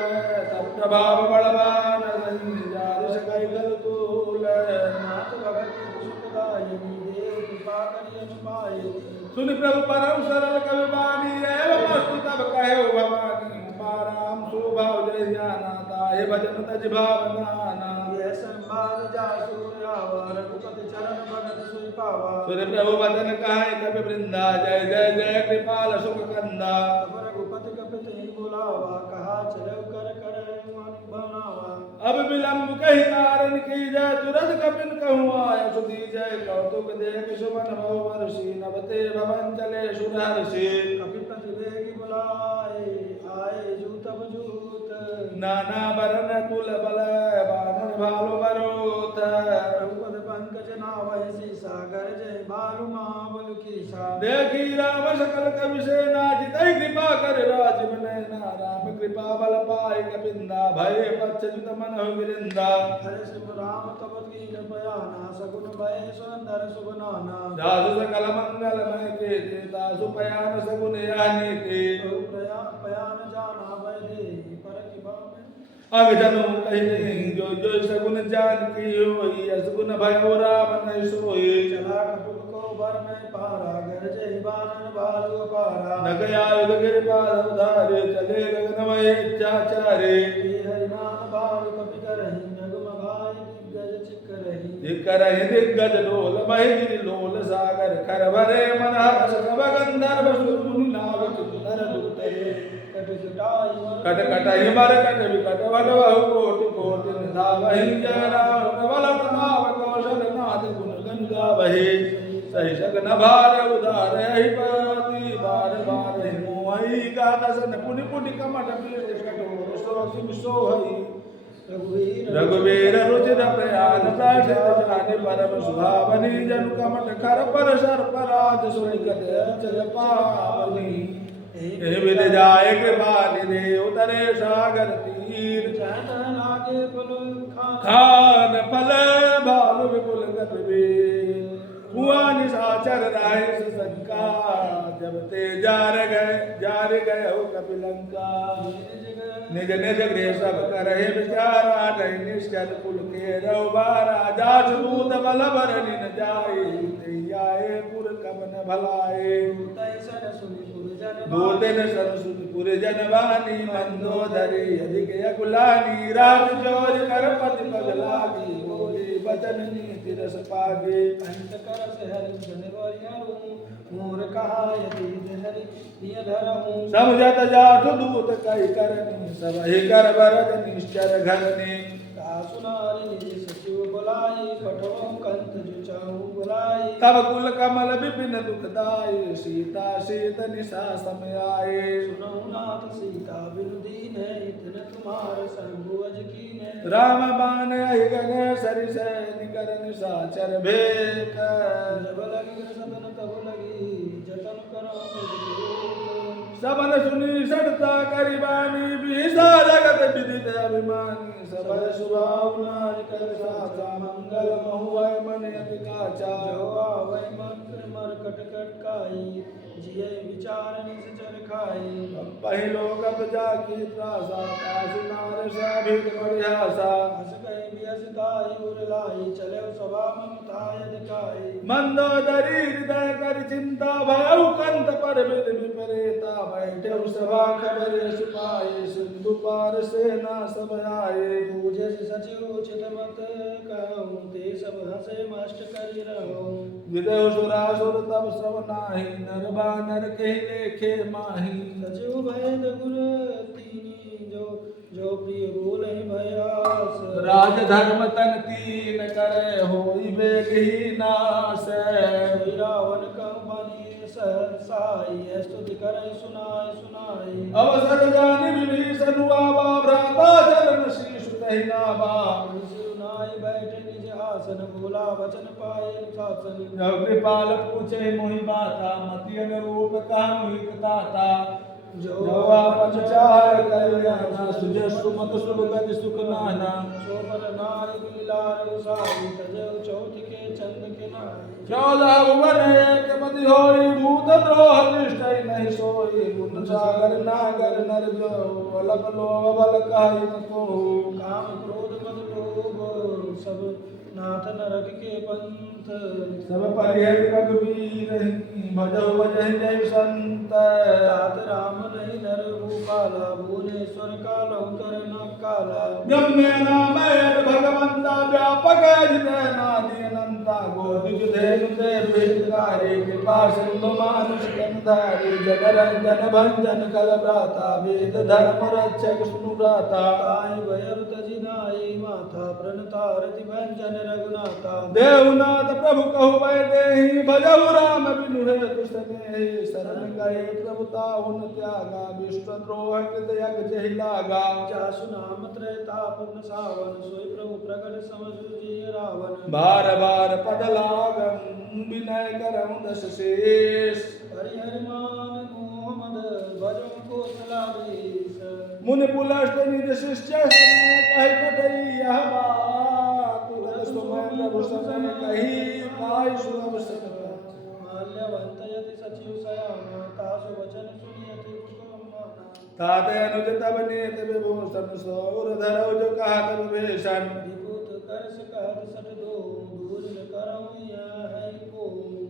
तब प्रभाव बलवान नहीं जा सकै गल तूल नाथ भगत सुखदायिनी देव कृपा करि अनुपायिनी सुनि प्रभु परम सरल कवि वाणी एवं वस्तु तब कहे भवानी पाराम सुभाव जय जाना ताहे भजन तज भावनाना यह संभाल जा सूर्यावा रघुपति चरण भगत सुई पावा सुनि प्रभु वचन कहे कवि वृंदा जय जय जय कृपाल सुख कंदा तब रघुपति कपित ही बुलावा कहा चलो कर कर मन बनावा अब विलंब कही कारण की जय तुरंत कपिन कहूँ आय सुधी जय कौतुक देख सुमन भव वर्षि नवते भवन चले सुरहर्षि कपिपति वेगी बुलाए आए जूत बजूत नाना बरन कुल बल बानर भालु बरोत रघुपति पंकज नावहि सीसा गरजय भालु महाबल कीसा देखी राम सकल कवि सेना जितै कृपा कर राजीव नैना राम कृपा बल पाए कपिंदा भय पच्चुत मन हो गिरिंदा हरे सिंह राम तब कीन बयाना सगुन भय सुंदर सुबनाना जासु सकल मंगल मय के देता सुपयान सगुन यानी के पयान जाना भय दे पर कृपा में अग जनु कहि जो जो सगुन जान की होई असगुन भयो राम नहीं सोई चला कटुक को भर में पारा गरजे बानर भालु पारा न गया युग गिरिपाल उधारे चले गगनमय चाचारे हरि नाम भालु कपि करहि नगम भाई दिग्गज चिक रही दिक्करहि दिग्गज डोल महि लोल सागर कर भरे मन हर्ष सब गंधर्व सुर मुनि नावक नर दुतरे कट कटहि मर कट विकट वट बहु कोटि कोटि निधावहि जय राम प्रबल प्रताप कौशल नाथ गुण गंगावहि सही सगन भार उदार ही पति बार बार ही मोहि गादसन पुनि पुनि कमट पीठ कठोर सो सिम सोहई रघुवीर रुचिर प्रयान प्राठित जाने परम सुभावनी जनु कमट कर पर सर्प राज सुनिकट चल पावनी विद जाय कृपा निधे उतरे सागर तीर लागे खान पल भालु विपुल गतवीर हुआ निशाचर राय संका जब ते जार गए हो कपिलंका निज निज गृह सब करहि विचारा नहीं निश्चल कुल के रौबारा जाच दूत बल भरनि न जाए आए पुर कमन भलाए दो दिन सरसुपुर जनवानी मंदोदरी अधिक अकुलानी राज जोज कर पति पग लागी बोली बचन नीति रस पागे अंत कर से हरि जनवरियरू मोर कहा यदि हरि दिय धरहूं समझत जाठ दूत कई करनी सब ही कर बरज निश्चर घरनी सुनारी सचिव बुलाई पठवों कंत जो चाहू बुलाई तब कुल कमल विपिन दुखदाई सीता शीत निशा समय आए सुनो नाथ सीता बिनु दीन इतने तुम्हार संभुज कीने राम बाण अहि गने सरिस निकर निशाचर भेक जब लगी सबन तब लगी जतन करो सबन सुनी सड़ता करिबानी बिसा जगत विदित अभिमानी सबय सुभाव नारी कर साचा मंगल महुआय मन अति काचा जो आवै मंत्र मरकट कटकाई जिये विचार निश्चर खाई पहि लोक प्रजा की त्रासा कासु नार साभित परिहासा हस गए व्यसताई उरलाई चले सभा ममताय दिखाई मंदोदरी हृदय कर चिंता भयउ कंत पर विद विपरीता बैठे सभा खबर सुपाए सिंधु पार सेना सब आए पूजे सचिव चित मत कहूँ ते सब हंसे मष्ट करी रहो विदेव सुरासुर तब सब नाही नर बानर के लेखे माही सचिव भैद गुर तीनी जो प्रिय बोले भयास राज धर्म तन तीन करे होई बेग ही नास सोई रावण कम बनी सहसाई स्तुति करे सुनाए अवसर जानि विभीषण आवा भ्राता चरण शीश तहिनावा सुनाई बैठे निज आसन बोला वचन पाए शासन जब कृपाल पूछे मोहि बाता मति अनुरूप कहा मोहि दाता जो आपन चाह कल्याण सुजय सुमत शुभ गति सुख नाना शोभन नारी लीलार उसाई तजव चौथ के चंद के नाई 14 भुवन एक मति होई भूत द्रोह निष्ठै नहीं सोई गुण सागर नागर नर जो अलग लोभ बल काहि न को काम क्रोध मद लोभ सब नाथ नरक के पंथ सब परिहर रघुवीर भजहु भजहि जय संत तात राम नहीं नर भूपाला भुवनेश्वर कालो कर न काला ब्रह्मे नामय भगवंता व्यापक हृदय नादि अनंता गोदिक धेनु ते भेदकारी कृपा सिंधु मानुष कंधारी जग रंजन भंजन कल भ्राता वेद धर्म रक्षक सुनु भ्राता आई भयर तजि नाई माथा प्रणतारति भंजन रघुनाथा देवनाथ प्रभु कहु भय देहि भजहु राम बिनु हेतु सनेहि शरण गए प्रभु ताहुन त्यागा विष्णु द्रोह कृत यज्ञ जहि लागा जासु नाम त्रैताप सावन सोई प्रभु प्रगट समझ जिय रावण बार बार पद लागम विनय करम दस शेष हरि मान मोहम्मद भजो कोसलाधीश मुनि पुलस्त निज शिष्य कहि पटैया बात तुरत समय प्रभु समय कही पाई सुलभ सकता माल्यवंत यदि सचिव सयाना तासु वचन सुनियति पुष्पमाना ताते अनुज तब नेत विभूषण सौर धरौ जो कहा तब भेषण विभूत करस कहत सट दो दूर करऊँ यह है को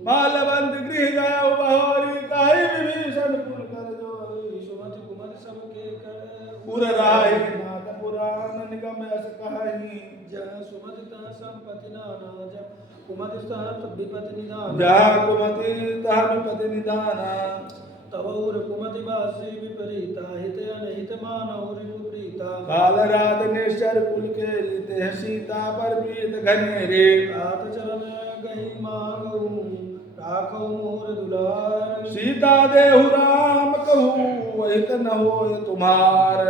मालवंत गृह गयो बहोरी कहि विभीषण पुर कर जोई सुमति कुमति सबके कर पुर राही नाथ पुराण निगम अस कहानी जह सुमति तह संपत्ति नाना जब कुमति तह विपति निदान जहाँ कुमति तह विपति निदाना तव उर कुमति बासी विपरीता हित अनहित मानव रिपुप्रीता काल रात निश्चर कुल के रीते सीता पर प्रीत घनेरे तात चरण गही मांगू राखो मोर दुलार सीता देहु राम कहू वहित न होय तुम्हार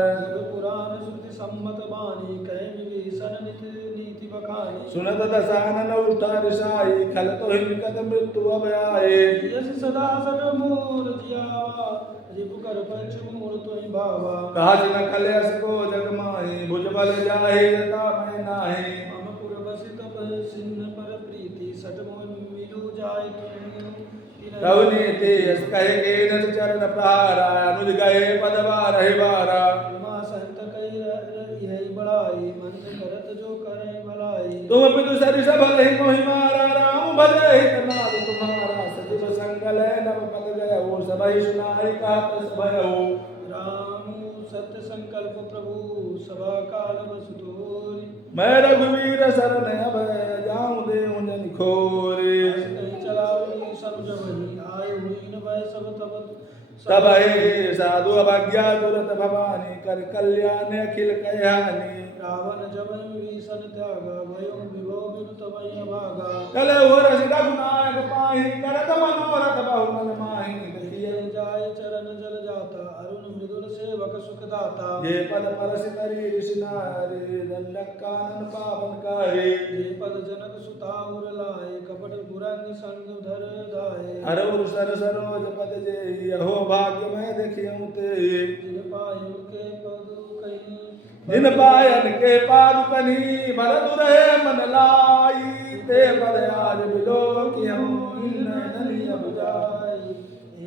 पुराण श्रुति सम्मत बानी कहे विभीषण नीति बखानी सुनत दसानन उठा रिसाई खल तो हिलकत मृत्यु अब आए यश सदा सट मोर जियावा रिपु कर पंच मोर तोहि भावा काज न कलेस को जग माही भुज बल जाहि यथा मैं नाही मम पुर बसित पर सिन्न पर प्रीति सट मोह मिलु जाय कवनी तेज कहे के नर चरण प्रहारा अनुज गए पदवा रहि बारा उमा संत कही यही बड़ाई मंत्र करत जो करे भलाई तुम पितु सरिस भल ही मोहि मारा राम भले हित नाद तुम्हारा सचिव संकल नव पद गय हो सबहि सुनाई कहत भय हो राम सत्य संकल्प प्रभु सभा काल बसुतोरी मैं रघुवीर शरण अब जाऊं देहु जन खोरे चलावी सब जबहि आय हुई न भय सब तब तब हे साधु अवज्ञा तुरत भवानी कर कल्याण अखिल कल्याणी रावण जब विभीषण त्यागा भयो विभो विनु तब भागा कले हो रस रघुनायक परस तरी ऋषिनारे दंडक कानन पावन करे जे पद जनक सुता उर लाए कपट पुरंग संग धर गाए हरउर सर सरोज पद जे अहो भाग्य मैं देखियऊ ते जिन पायु के पद कहीं जिन पायन के पादुकनी भरत रहे मन लाई ते पद आज बिलो कियऊ नैननी अब जाई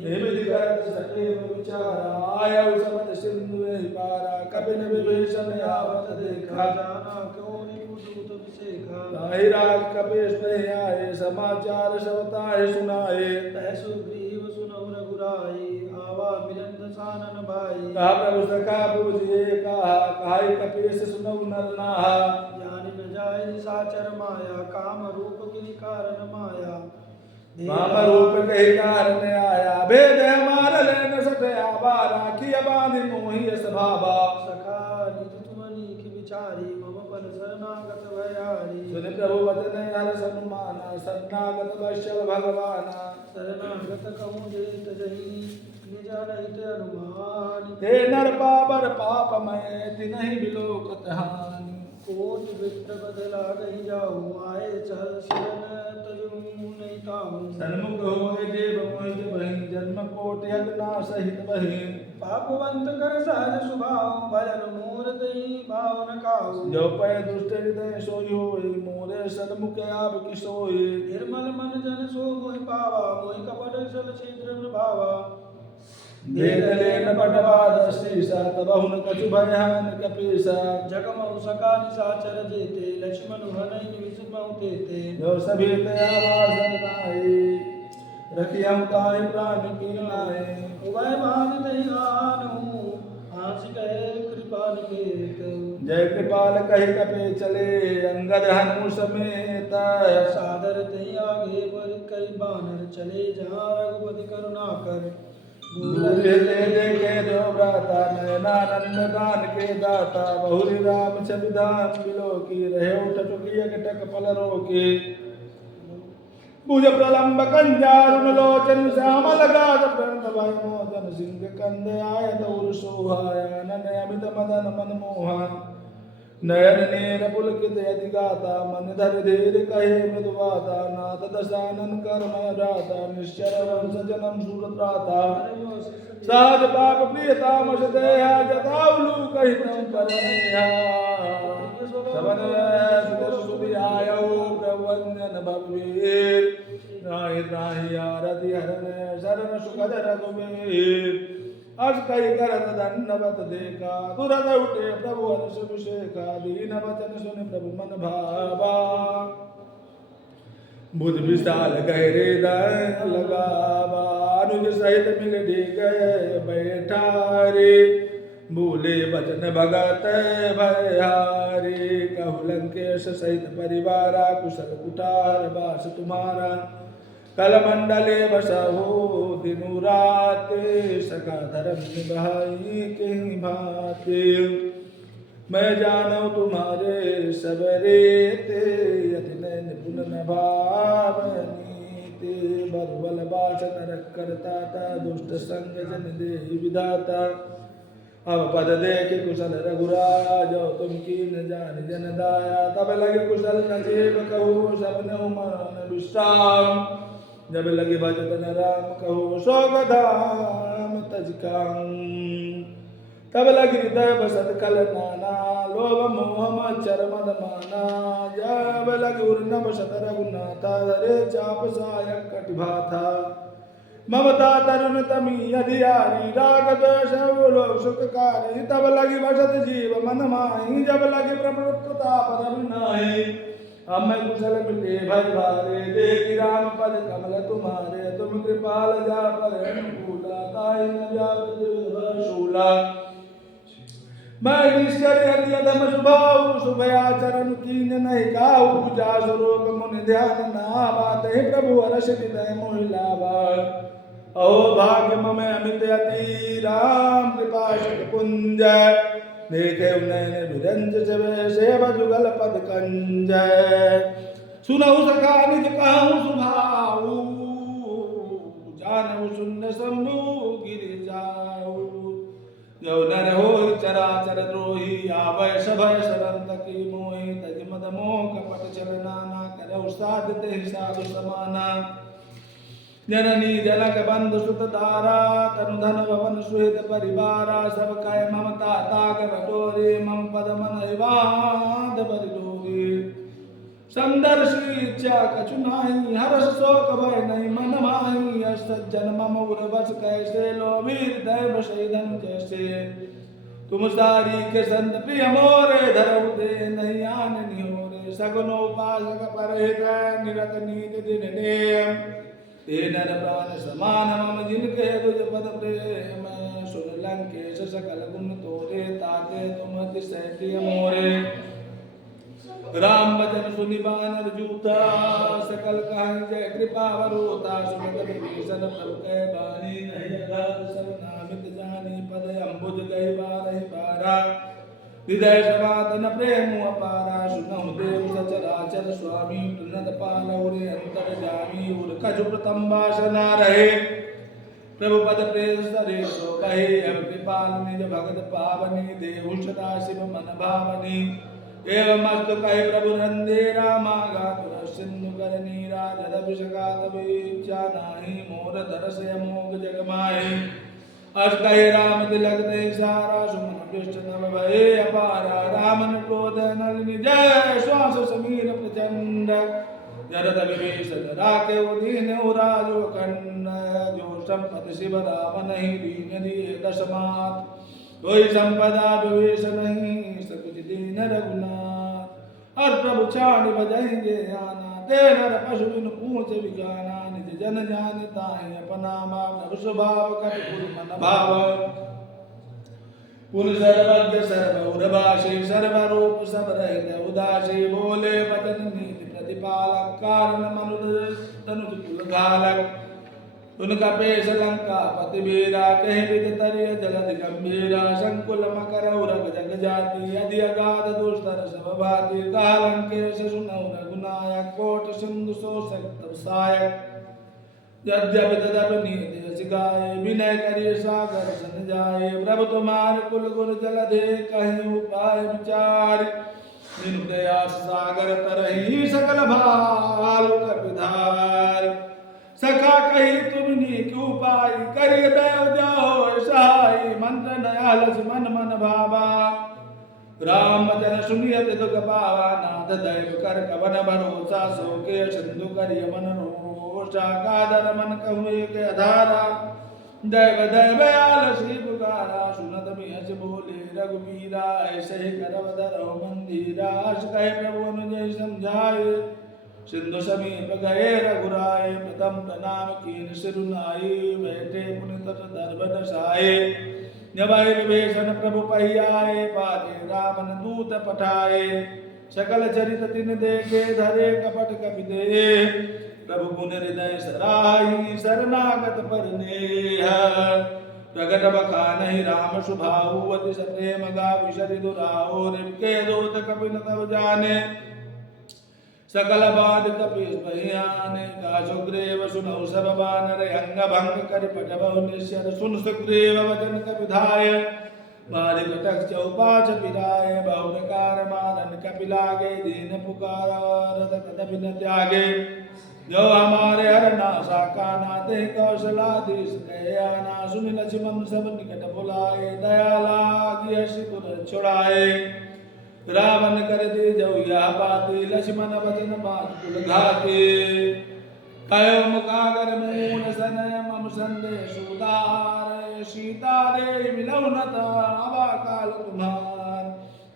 हे विधि करत सके विचारा आयउ समत सिंधु एहि पारा कपिन विभीषण आवत देखा जाना क्यों निपुत विशेखा ताहि राज कपीश नहीं आए समाचार सब ताहि सुनाए तह सुग्रीव सुनौ रघुराई आवा मिलन सानन भाई कहा प्रभु सखा पूजिए कहाई कपीश सुनऊ नर नाहा ज्ञान न जाय निशाचर माया काम रूप किनि कारण माया माम रूप कही कारण आया भेद मार लेन सटया बारा की बांधि मोहि स्वभावा सखा निज तुम नीक विचारी मम पद शरणागत भयारी सुन प्रभु वचन हर सन्माना शरणागत वैश्य भगवाना शरणागत कहूँ जेत जही निज अनहित अनुमान हे नर पापर पाप मैं तिनहि बिलोकत हानि कोट विप्र बदला गही जाऊँ आए चल शरण तजू नहीं ताऊँ सन्मुख होए देव मोहित बहि जन्म कोट यज्ञ सहित बहि पापवंत कर सहज स्वभाव भजन मूर्ति भाव न काऊ जो पै दुष्ट हृदय सोई होई मोरे सन्मुख आप की सोई निर्मल मन जन सो मोहि पावा मोहि कपट सल छिद्र भावा भेद लेन पटवाद शीसा तबहुन कछु भयहान कपीसा जगमऊ सका निशाचर जेते लक्ष्मण हनई विषमऊ तेते जो सभी आवाज नाई रखियम ताहि प्राण की नाई उभय भाग नहीं आनहु आंस कहे कृपाल केत जय कृपाल कहि कपे चले अंगद हनु समेत सादर तही आगे वर कई बानर चले जहाँ रघुपति करुणा कर दूर ले देखे जो व्राता नयनानंद दान के दाता बहुरी राम छविधाम बिलो की रहे उठ टुकिय टक पल रोके भुज प्रलंब कंजारुण लोचन श्यामल गात प्रणत भय मोदन सिंह कंद आयत उर सोहाया नन अमित मदन मन मोहा नयन नेर पुलकित यदि गाता मन धर धीर कहे मृदुवाता नाथ दशानन कर्मय राता निश्चर वंश जनम सूरत्राता सहज पाप प्रियतामस देहा जतावलु कहि तम करेहा सबन सुधि आयो प्रवंजन भववीर राहि राहि आरति हरन शरण सुखद रघुवीर अज कई करत दंडवत देखा तुरत उठे प्रभु हर्ष विषेखा दीन वचन सुन प्रभु मन भावा बुध विशाल गहरे दन लगावा अनुज सहित मिल डी गए बैठारे भूले वचन भगत भयहारी कहु लंकेश सहित परिवारा कुशल कुठार बास तुम्हारा कल मंडले बसहु दिनु राते सका धर्म निभाई के भाते मैं जानू तुम्हारे सबरे ते यति निपुण न भावनी ते बरबल बास नरक करता था दुष्ट संग जन दे विधाता अब पद दे के कुशल रघुराज तुम की न जान जन दाया तब लगे कुशल न जीव कहू सब न मन विश्राम जब लगे भजन राम कहो सोगधाम तजकाम तब लगी हृदय बसत कल नाना लोभ मोह मच्छर मद माना जब लगी उर्नव शत रघुनाथा हरे चाप सायक कटिभा था ममता तरुण तमी अधियारी राग द्वेष लोक सुखकारी तब लगी बसत जीव मन माही जब लगी प्रताप रघुनाही अब मैं कुशल मिटे भय भारे देखी राम पद कमल तुम्हारे तुम कृपाल जा पर अनुकूला ताहि न व्यापृत शूला मैं निष्कर यदि अधम स्वभाव शुभ आचरण कीन नहीं काहू पूजा स्वरूप मुनि ध्यान नावा ते प्रभु हर्ष हृदय मोहि लावा अहो भाग्य मम अमित अति राम कृपा सुख कुंज देखे नैन विरंज जवे सेव जुगल पद कंज सुनहु सखा निज कहूँ सुभाऊ जानहु शून्य शंभु गिर जाऊ जो नर हो चराचर द्रोही आवै सभय सरंत की मोहि तज मद मोह कपट चल नाना करौ साधते साधु समाना जननी जनक बंधु सुत तारा तनु धन भवन सुहित परिवारा सब कय ममता ताक बटोरे मम पद मन हिवाद परिडोरे सुंदर श्री इच्छा कछु नाही हर्ष शोक भय नहीं मन माही यश सज्जन मम उर बस कैसे लोभीर दैव शैदन जैसे तुम सारी के संत प्रिय मोरे धरऊ दे नहीं आन निहोरे सगुनो उपासक परहित निरत नीत दिन नेम ते नर प्राण समान मम जिनके तुझ पद प्रेम सुन लंकेश सकल गुण तोरे ताके तुम अतिशय प्रिय मोरे राम वचन सुनि बानर जूता सकल कहानी जय कृपा वरोता सुनत विभीषण प्रभु कह बानी नहीं अगाध सब नामित जानी पद अम्बुज गई बारहि बारा हृदय समातन प्रेम अपारा सुनहु देव सचराचर स्वामी तुनत पालौरे अंतर जामी उर कछु प्रथम वासना रहे प्रभु पद प्रेम सरे सो कहे हम कृपाल निज भगत पावनी देहु सदा शिव मन भावनी एवं मस्तु कहे प्रभु नंदे रामा गातुर सिंधु कर नीरा जद विषगात विचा नाही मोर दरस अमोघ जग माहे अस कहे राम तिलक दे सारा सुमन पृष्ठ नभ भये अपारा रामन क्रोध नलिनी जय श्वास समीर प्रचंड जरद विभीषण राखे दीन उराजो खंड जो संपत शिव राम नहीं दीन दिए दशमात कोई संपदा विभीषण नहीं सकुच दीन रघुनाथ और प्रभु चाण बजाएंगे आना ते नर पशु बिन पूछ विज्ञाना निज जन जानता है अपना प्रभु स्वभाव कपि गुरु मन भाव पुन सर्वज्ञ सर्वौरभाषी सर्वरूप सब रहित उदासी बोले वचन नीति प्रतिपालक कारण मनुज तनुज कुल घालक उनका पेश लंका पति वीरा कहीं विद तरिय जलधि गंभीरा संकुल मकर उरग जग जाति यदि अगाध दुस्तर सब भाति कालंकेश सुनौ रघुनायक कोट सिंधु शोषक तब सायक यद्यपि तदपि नीति यस गाये विनय करिय सागर सन जाए प्रभु तुम्हारे कुल गुण जलधि कहीं उपाय विचार बिनु प्रयास सागर तरहि सकल भालु कपिधार सखा कही तुमनी क्यों पाई करिय देव जाओ सहाय मंत्र नयालस मन मन भावा राम जन सुनियत दुख पावा नाथ दैव कर कवन भरोसा सोके सिंधु करिय मन रोषा कादर मन कहु के अधारा दैव दैव आलसी पुकारा सुनत बिहस बोले रघुबीरा ऐसे ही करव धरो मंदिरा कहे प्रभु अनुजय समझाए सिंधु समीप गए रघुराय प्रथम प्रणाम कीन सिरुनाई बैठे पुनित दर्भ साए जबाई विभीषण प्रभु पहियाए पाते रावण दूत पठाए सकल चरित तिन देखे धरे कपट कपि दे प्रभु गुण हृदय सराही शरणागत पर नेह प्रगट बखानहि राम सुभाऊ अति प्रेम गावि सरि दुराओ रिपके दूत कपि न तब जाने सकल बाध कपीस बहियाने का सुग्रीव सुनौ सब बानर अंग भंग कर पटबहु निश्चर सुन सुग्रीव वचन कपिधाय बारि कटक चौपाच पिराय बहु प्रकार मारन कपिलागे दीन पुकार तदपि न त्यागे जो हमारे हर नासा का नाते कौशलाधीश कयाना सुनि लक्ष्मण सब निकट बुलाए दया लागी हर्षि तुर छुड़ाए रावण कर दे जौया पाती लक्ष्मण वचन बात कुल घाते कयो मुखागर मूल सनय मम संदेश उदार सीता रे मिलौ न आवा काल तुम्हार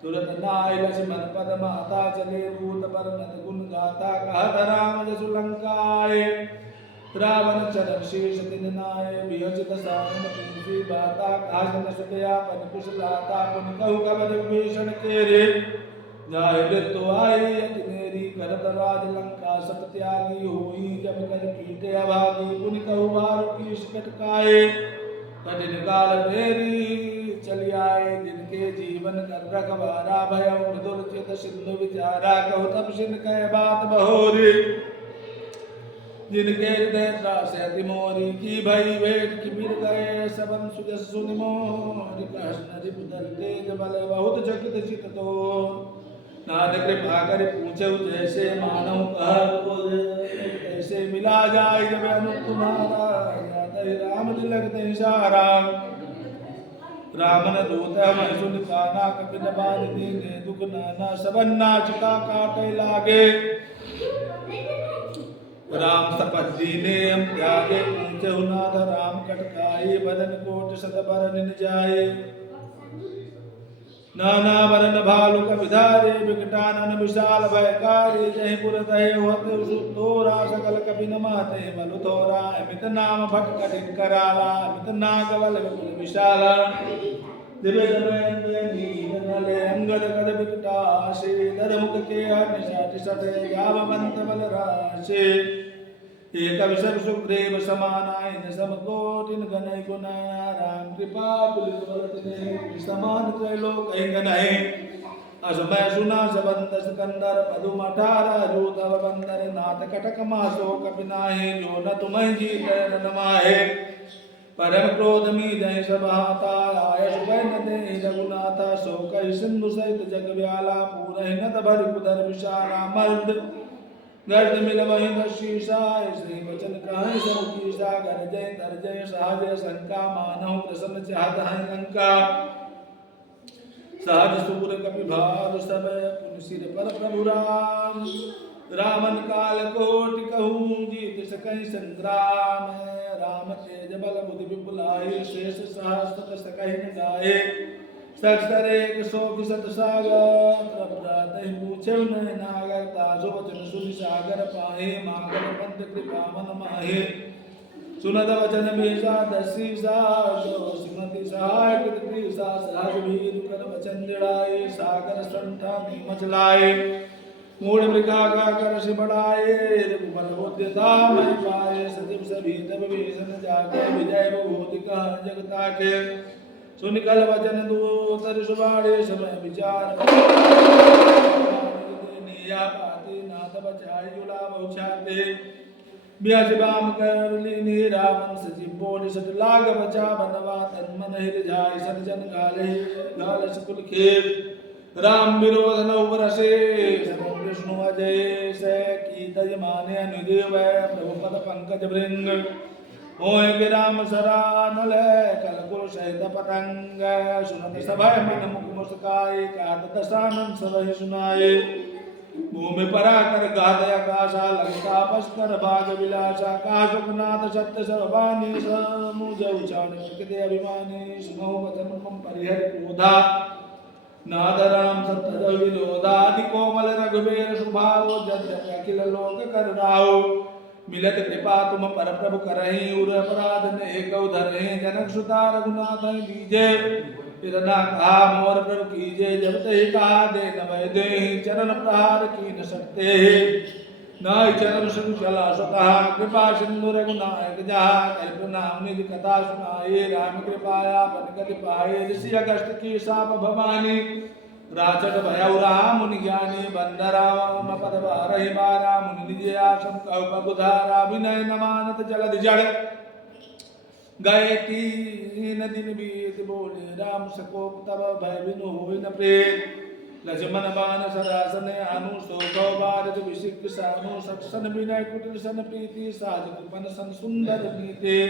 तुरंत नाय लक्ष्मण पद माता चले दूत बरनत गुण गाता कहत राम जसु लंकाए रावण चरण शीर्ष तिन नाय वियोजित सावन पूंसी बाता काज न सुदया पन कुशलाता पुन कहु कवच विभीषण के रे जाय मृत्यु आई अति मेरी करत राज लंका सत त्यागी हुई जब कर कीटे अभागी पुन कहु बार की शिकट काए कठिन काल मेरी चली आए जिनके जीवन कर रखवारा भय मृदुल चित सिंधु विचारा कहु तब सिन कह बात बहोरी जिनके हृदय त्रासयति मोरी की भई भेंट की मिल गए सबन सुजस सुनि मोरी कहन रिपुदल तेज बल बहुत चकित चित तो नाथ कृपा कर पूछे जैसे मानव कह ऐसे मिला जाए जब अनु तुम्हारा जाता ही राम लगते सारा रामन दूत मैं सुन काना कपिन बाज दीने दुख नाना सबन नाचता काटे लागे राम सपथ दीने हम त्यागे पूछे नाथ राम कटकाई बदन कोट सत बर निन जाए नाना वरन भालुक विधारे विकटानन विशाल भयकारी जहि पुर तहे होते तोरा सकल कपिन माते बलु तोरा अमित नाम भट कठिन कराला अमित नागवल विपुल विशाला दिव्य दमयंत नील नले अंगद कद विकटासे ददमुख के हर्निशाति सते यावंत बल राशे एक विषम सुग्रीव समानायन समकोटिन गणय गुणाया राम कृपा तुलित बलतने समान त्रैलोक गणय असमय सुना सबंत सिकंदर पदुम 18 रूतव बंदर नाथ कटक मासो कपिनाहे जो न तुम्हें जीत न माहे परम क्रोध मीदय सभाता आय सुबह न दे रघुनाथा सो कहि सिंधु सहित जग व्याला पूरहि नत भरि कुदर विशाला मर्द गर्द मिल वही शीशाय श्री वचन कहाय सब की सागर जय तर जय सहज शंका मानव प्रसन्न चाहत है लंका सहज सुपुर कपि भार सब पुन सिर पर प्रभु राम रामन काल कोटि कहूँ जीत सकहि संग्राम राम तेज बल बुद्धि विपुलाय शेष सहस्त्र सकहि न गाये सक्षर एक सौ विशत सागर प्रभ्रात पूछे न नागर ताजो वचन सुनि सागर पाहे मागर पंथ कृपा मन माहे सुनत वचन बेसा दसी सागो सुनति सहाय कृति सा सहज वीर कर वचन दिड़ाए सागर संता मचलाए मूढ़ मृगा का कर से बढ़ाए रघुबल बुद्धिता मैं पाए सचिव सभी तब भीषण जाके विजय बहुति कहा जगता के सुनिकल वचन दूतर सुबाड़े समय विचार निया पाते नाथ बचाए जुला बहुछाते ब्याज बाम कर लीनी रावण सचिव बोल सट लाग बचा बनवा तन मन हिर जाय सज्जन गाले गाल सकुल खेत राम विरोध नौ बरसे सतम विष्णु अजय से की तज माने अनुदेव प्रभु पद पंकज भृंग ओय विराम सरानल कल कुल सहित पतंग सुनत सभय मन मुख मुस्काए कात दशानन सबहि सुनाए भूमि परा कर गाद आकाशा लंका पस्कर भाग विलासा काशुकनाथ सत्य सर्वानी समुज उचान कृते अभिमानी सुनो वचन मम परिहर क्रोधा नाद राम सत्य विरोधादि कोमल रघुबीर सुभाव जद अखिल लोक कर राव मिलत कृपा तुम पर प्रभु करहि उर अपराध ने कौ धरहि जनक सुता रघुनाथ बीजे फिर ना कहा मोर प्रभु कीजे जब ते कहा दे नमय दे चरण प्रहार की न सकते नाय चरण संचला स्वतः कृपा सिंधु रघुनायक जहा कल्प नाम निज कथा सुनाए राम कृपाया पनकति पाए ऋषि अगस्त की साप भवानी राचट भयउ राम मुनि ज्ञानी बंदराम पद बारहि बारा मुनि निज आसम कहु पगुधारा विनय न मानत जलद जड़ गए तीन दिन बीत बोले राम सकोप तब भय बिनु होय न प्रेत लक्ष्मण बाण सरासन अनु सो भारत विशिक सानु सत्सन विनय कुटिल सन प्रीति साज कृपन सन सुंदर नीते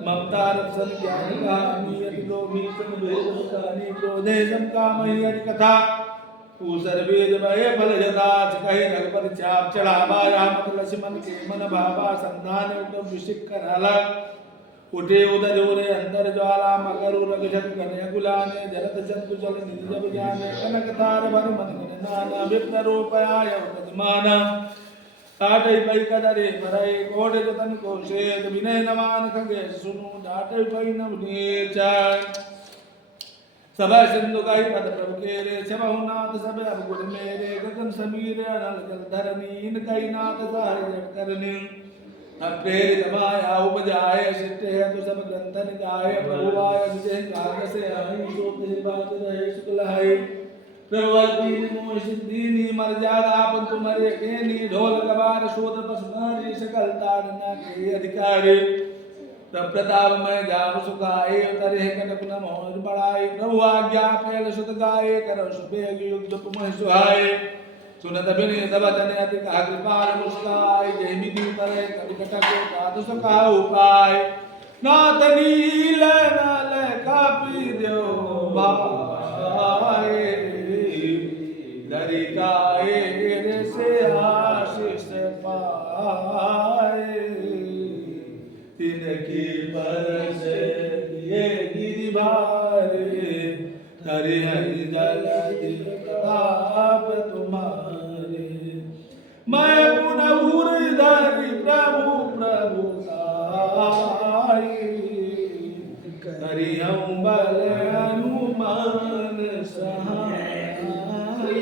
ममता रक्षण ज्ञान कहानी यदि लोभी सन भेद कहानी क्रोधे सम कामहि हरि कथा पूसर वेद भय फल जता कहे रघुपति चाप चढ़ावा रामत लक्ष्मण के मन भावा संधान उदम विशिक कराला उठे उदर उरे अंदर ज्वाला मकर रघुजत कन्या गुलाने जलत जंतु जल निधि जब ज्ञाने कनक तार भर मन नाना विप्र रूप आय उपजमाना डाटे पै कदरे भरय कोड जतन को सेद विनय नमान खगे सुनु डाटे पै नवनीच सब सिंधु गाई पद प्रभु के रे छबहु नाथ सब अब गुण मेरे गगन समीर अनल जल धरनी इन कई नाथ सारे जग करनी प्रेरित माया उपजाए सिद्धे है तो सब ग्रंथन गाए प्रभु आय विजय काग से अहि सो ते बात रहे शुक्ल है प्रवल्पीनि मोहिदीनि मर्यादा पंतु मरे केनी ढोल कबार शोध पसनारी सकल तारना के अधिकारी तब प्रताप में जाप सुखाए तरे कनक न मोर बढ़ाए प्रभु आज्ञा फैल सुत गाए करो सुबेग युग मह सुहाए सुनत बिनि दबतन अति कहा कृपाल मुस्काय जय विधि करे कवि कटक साधु सखा उपाय नाथ नील नल कापी देव भाई दरिकाए रे से आशीष पाए तिनकी परस ये गिरि भारे हरि हरि जल ताप तुम्हारे मैं पुनः धरि प्रभु प्रभु करि हम बल हनुमान सहाय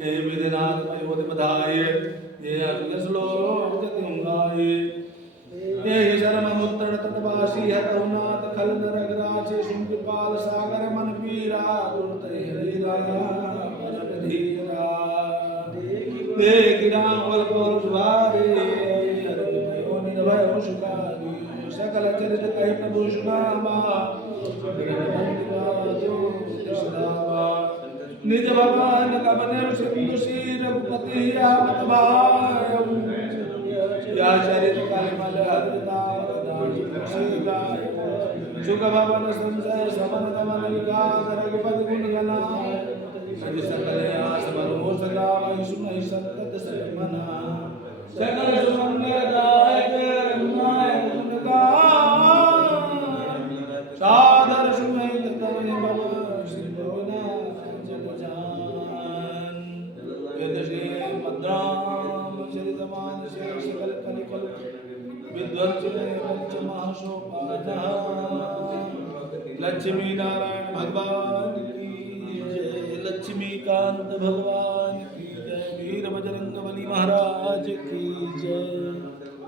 ये विदनाथ मयोध बधाए ये अग्नि श्लोक जतिंगाए ये शर्म मुत्र तटवासी हतुनाथ खल नरगराचे सुमृपाल सागर मन पीरा दुर्त हरिरा परम धीरा देख राम बल पौर सुहारे हरि निर्भय सुखारी सकल चरित कहि प्रभु सुनामा निज भगवान कबने सिंधु सी रघुपति आवत भायउ या चरित कलिमल हरिता सुख भवन संजय समन दमन विकास रघुपति गुण गना सरि सकल आस बरो सदा सुनहि संतत मना सकल सुमंगलदायक रघुनायक गुण गान सादर सुनहि ततमय भव सिद्धोना जग जान यद श्री मद्राम चरितमान से सकल कलिकल विद्वंसने पंच महासोपान लक्ष्मी नारायण भगवान की जय लक्ष्मीकांत भगवान की जय वीर बजरंग बली महाराज की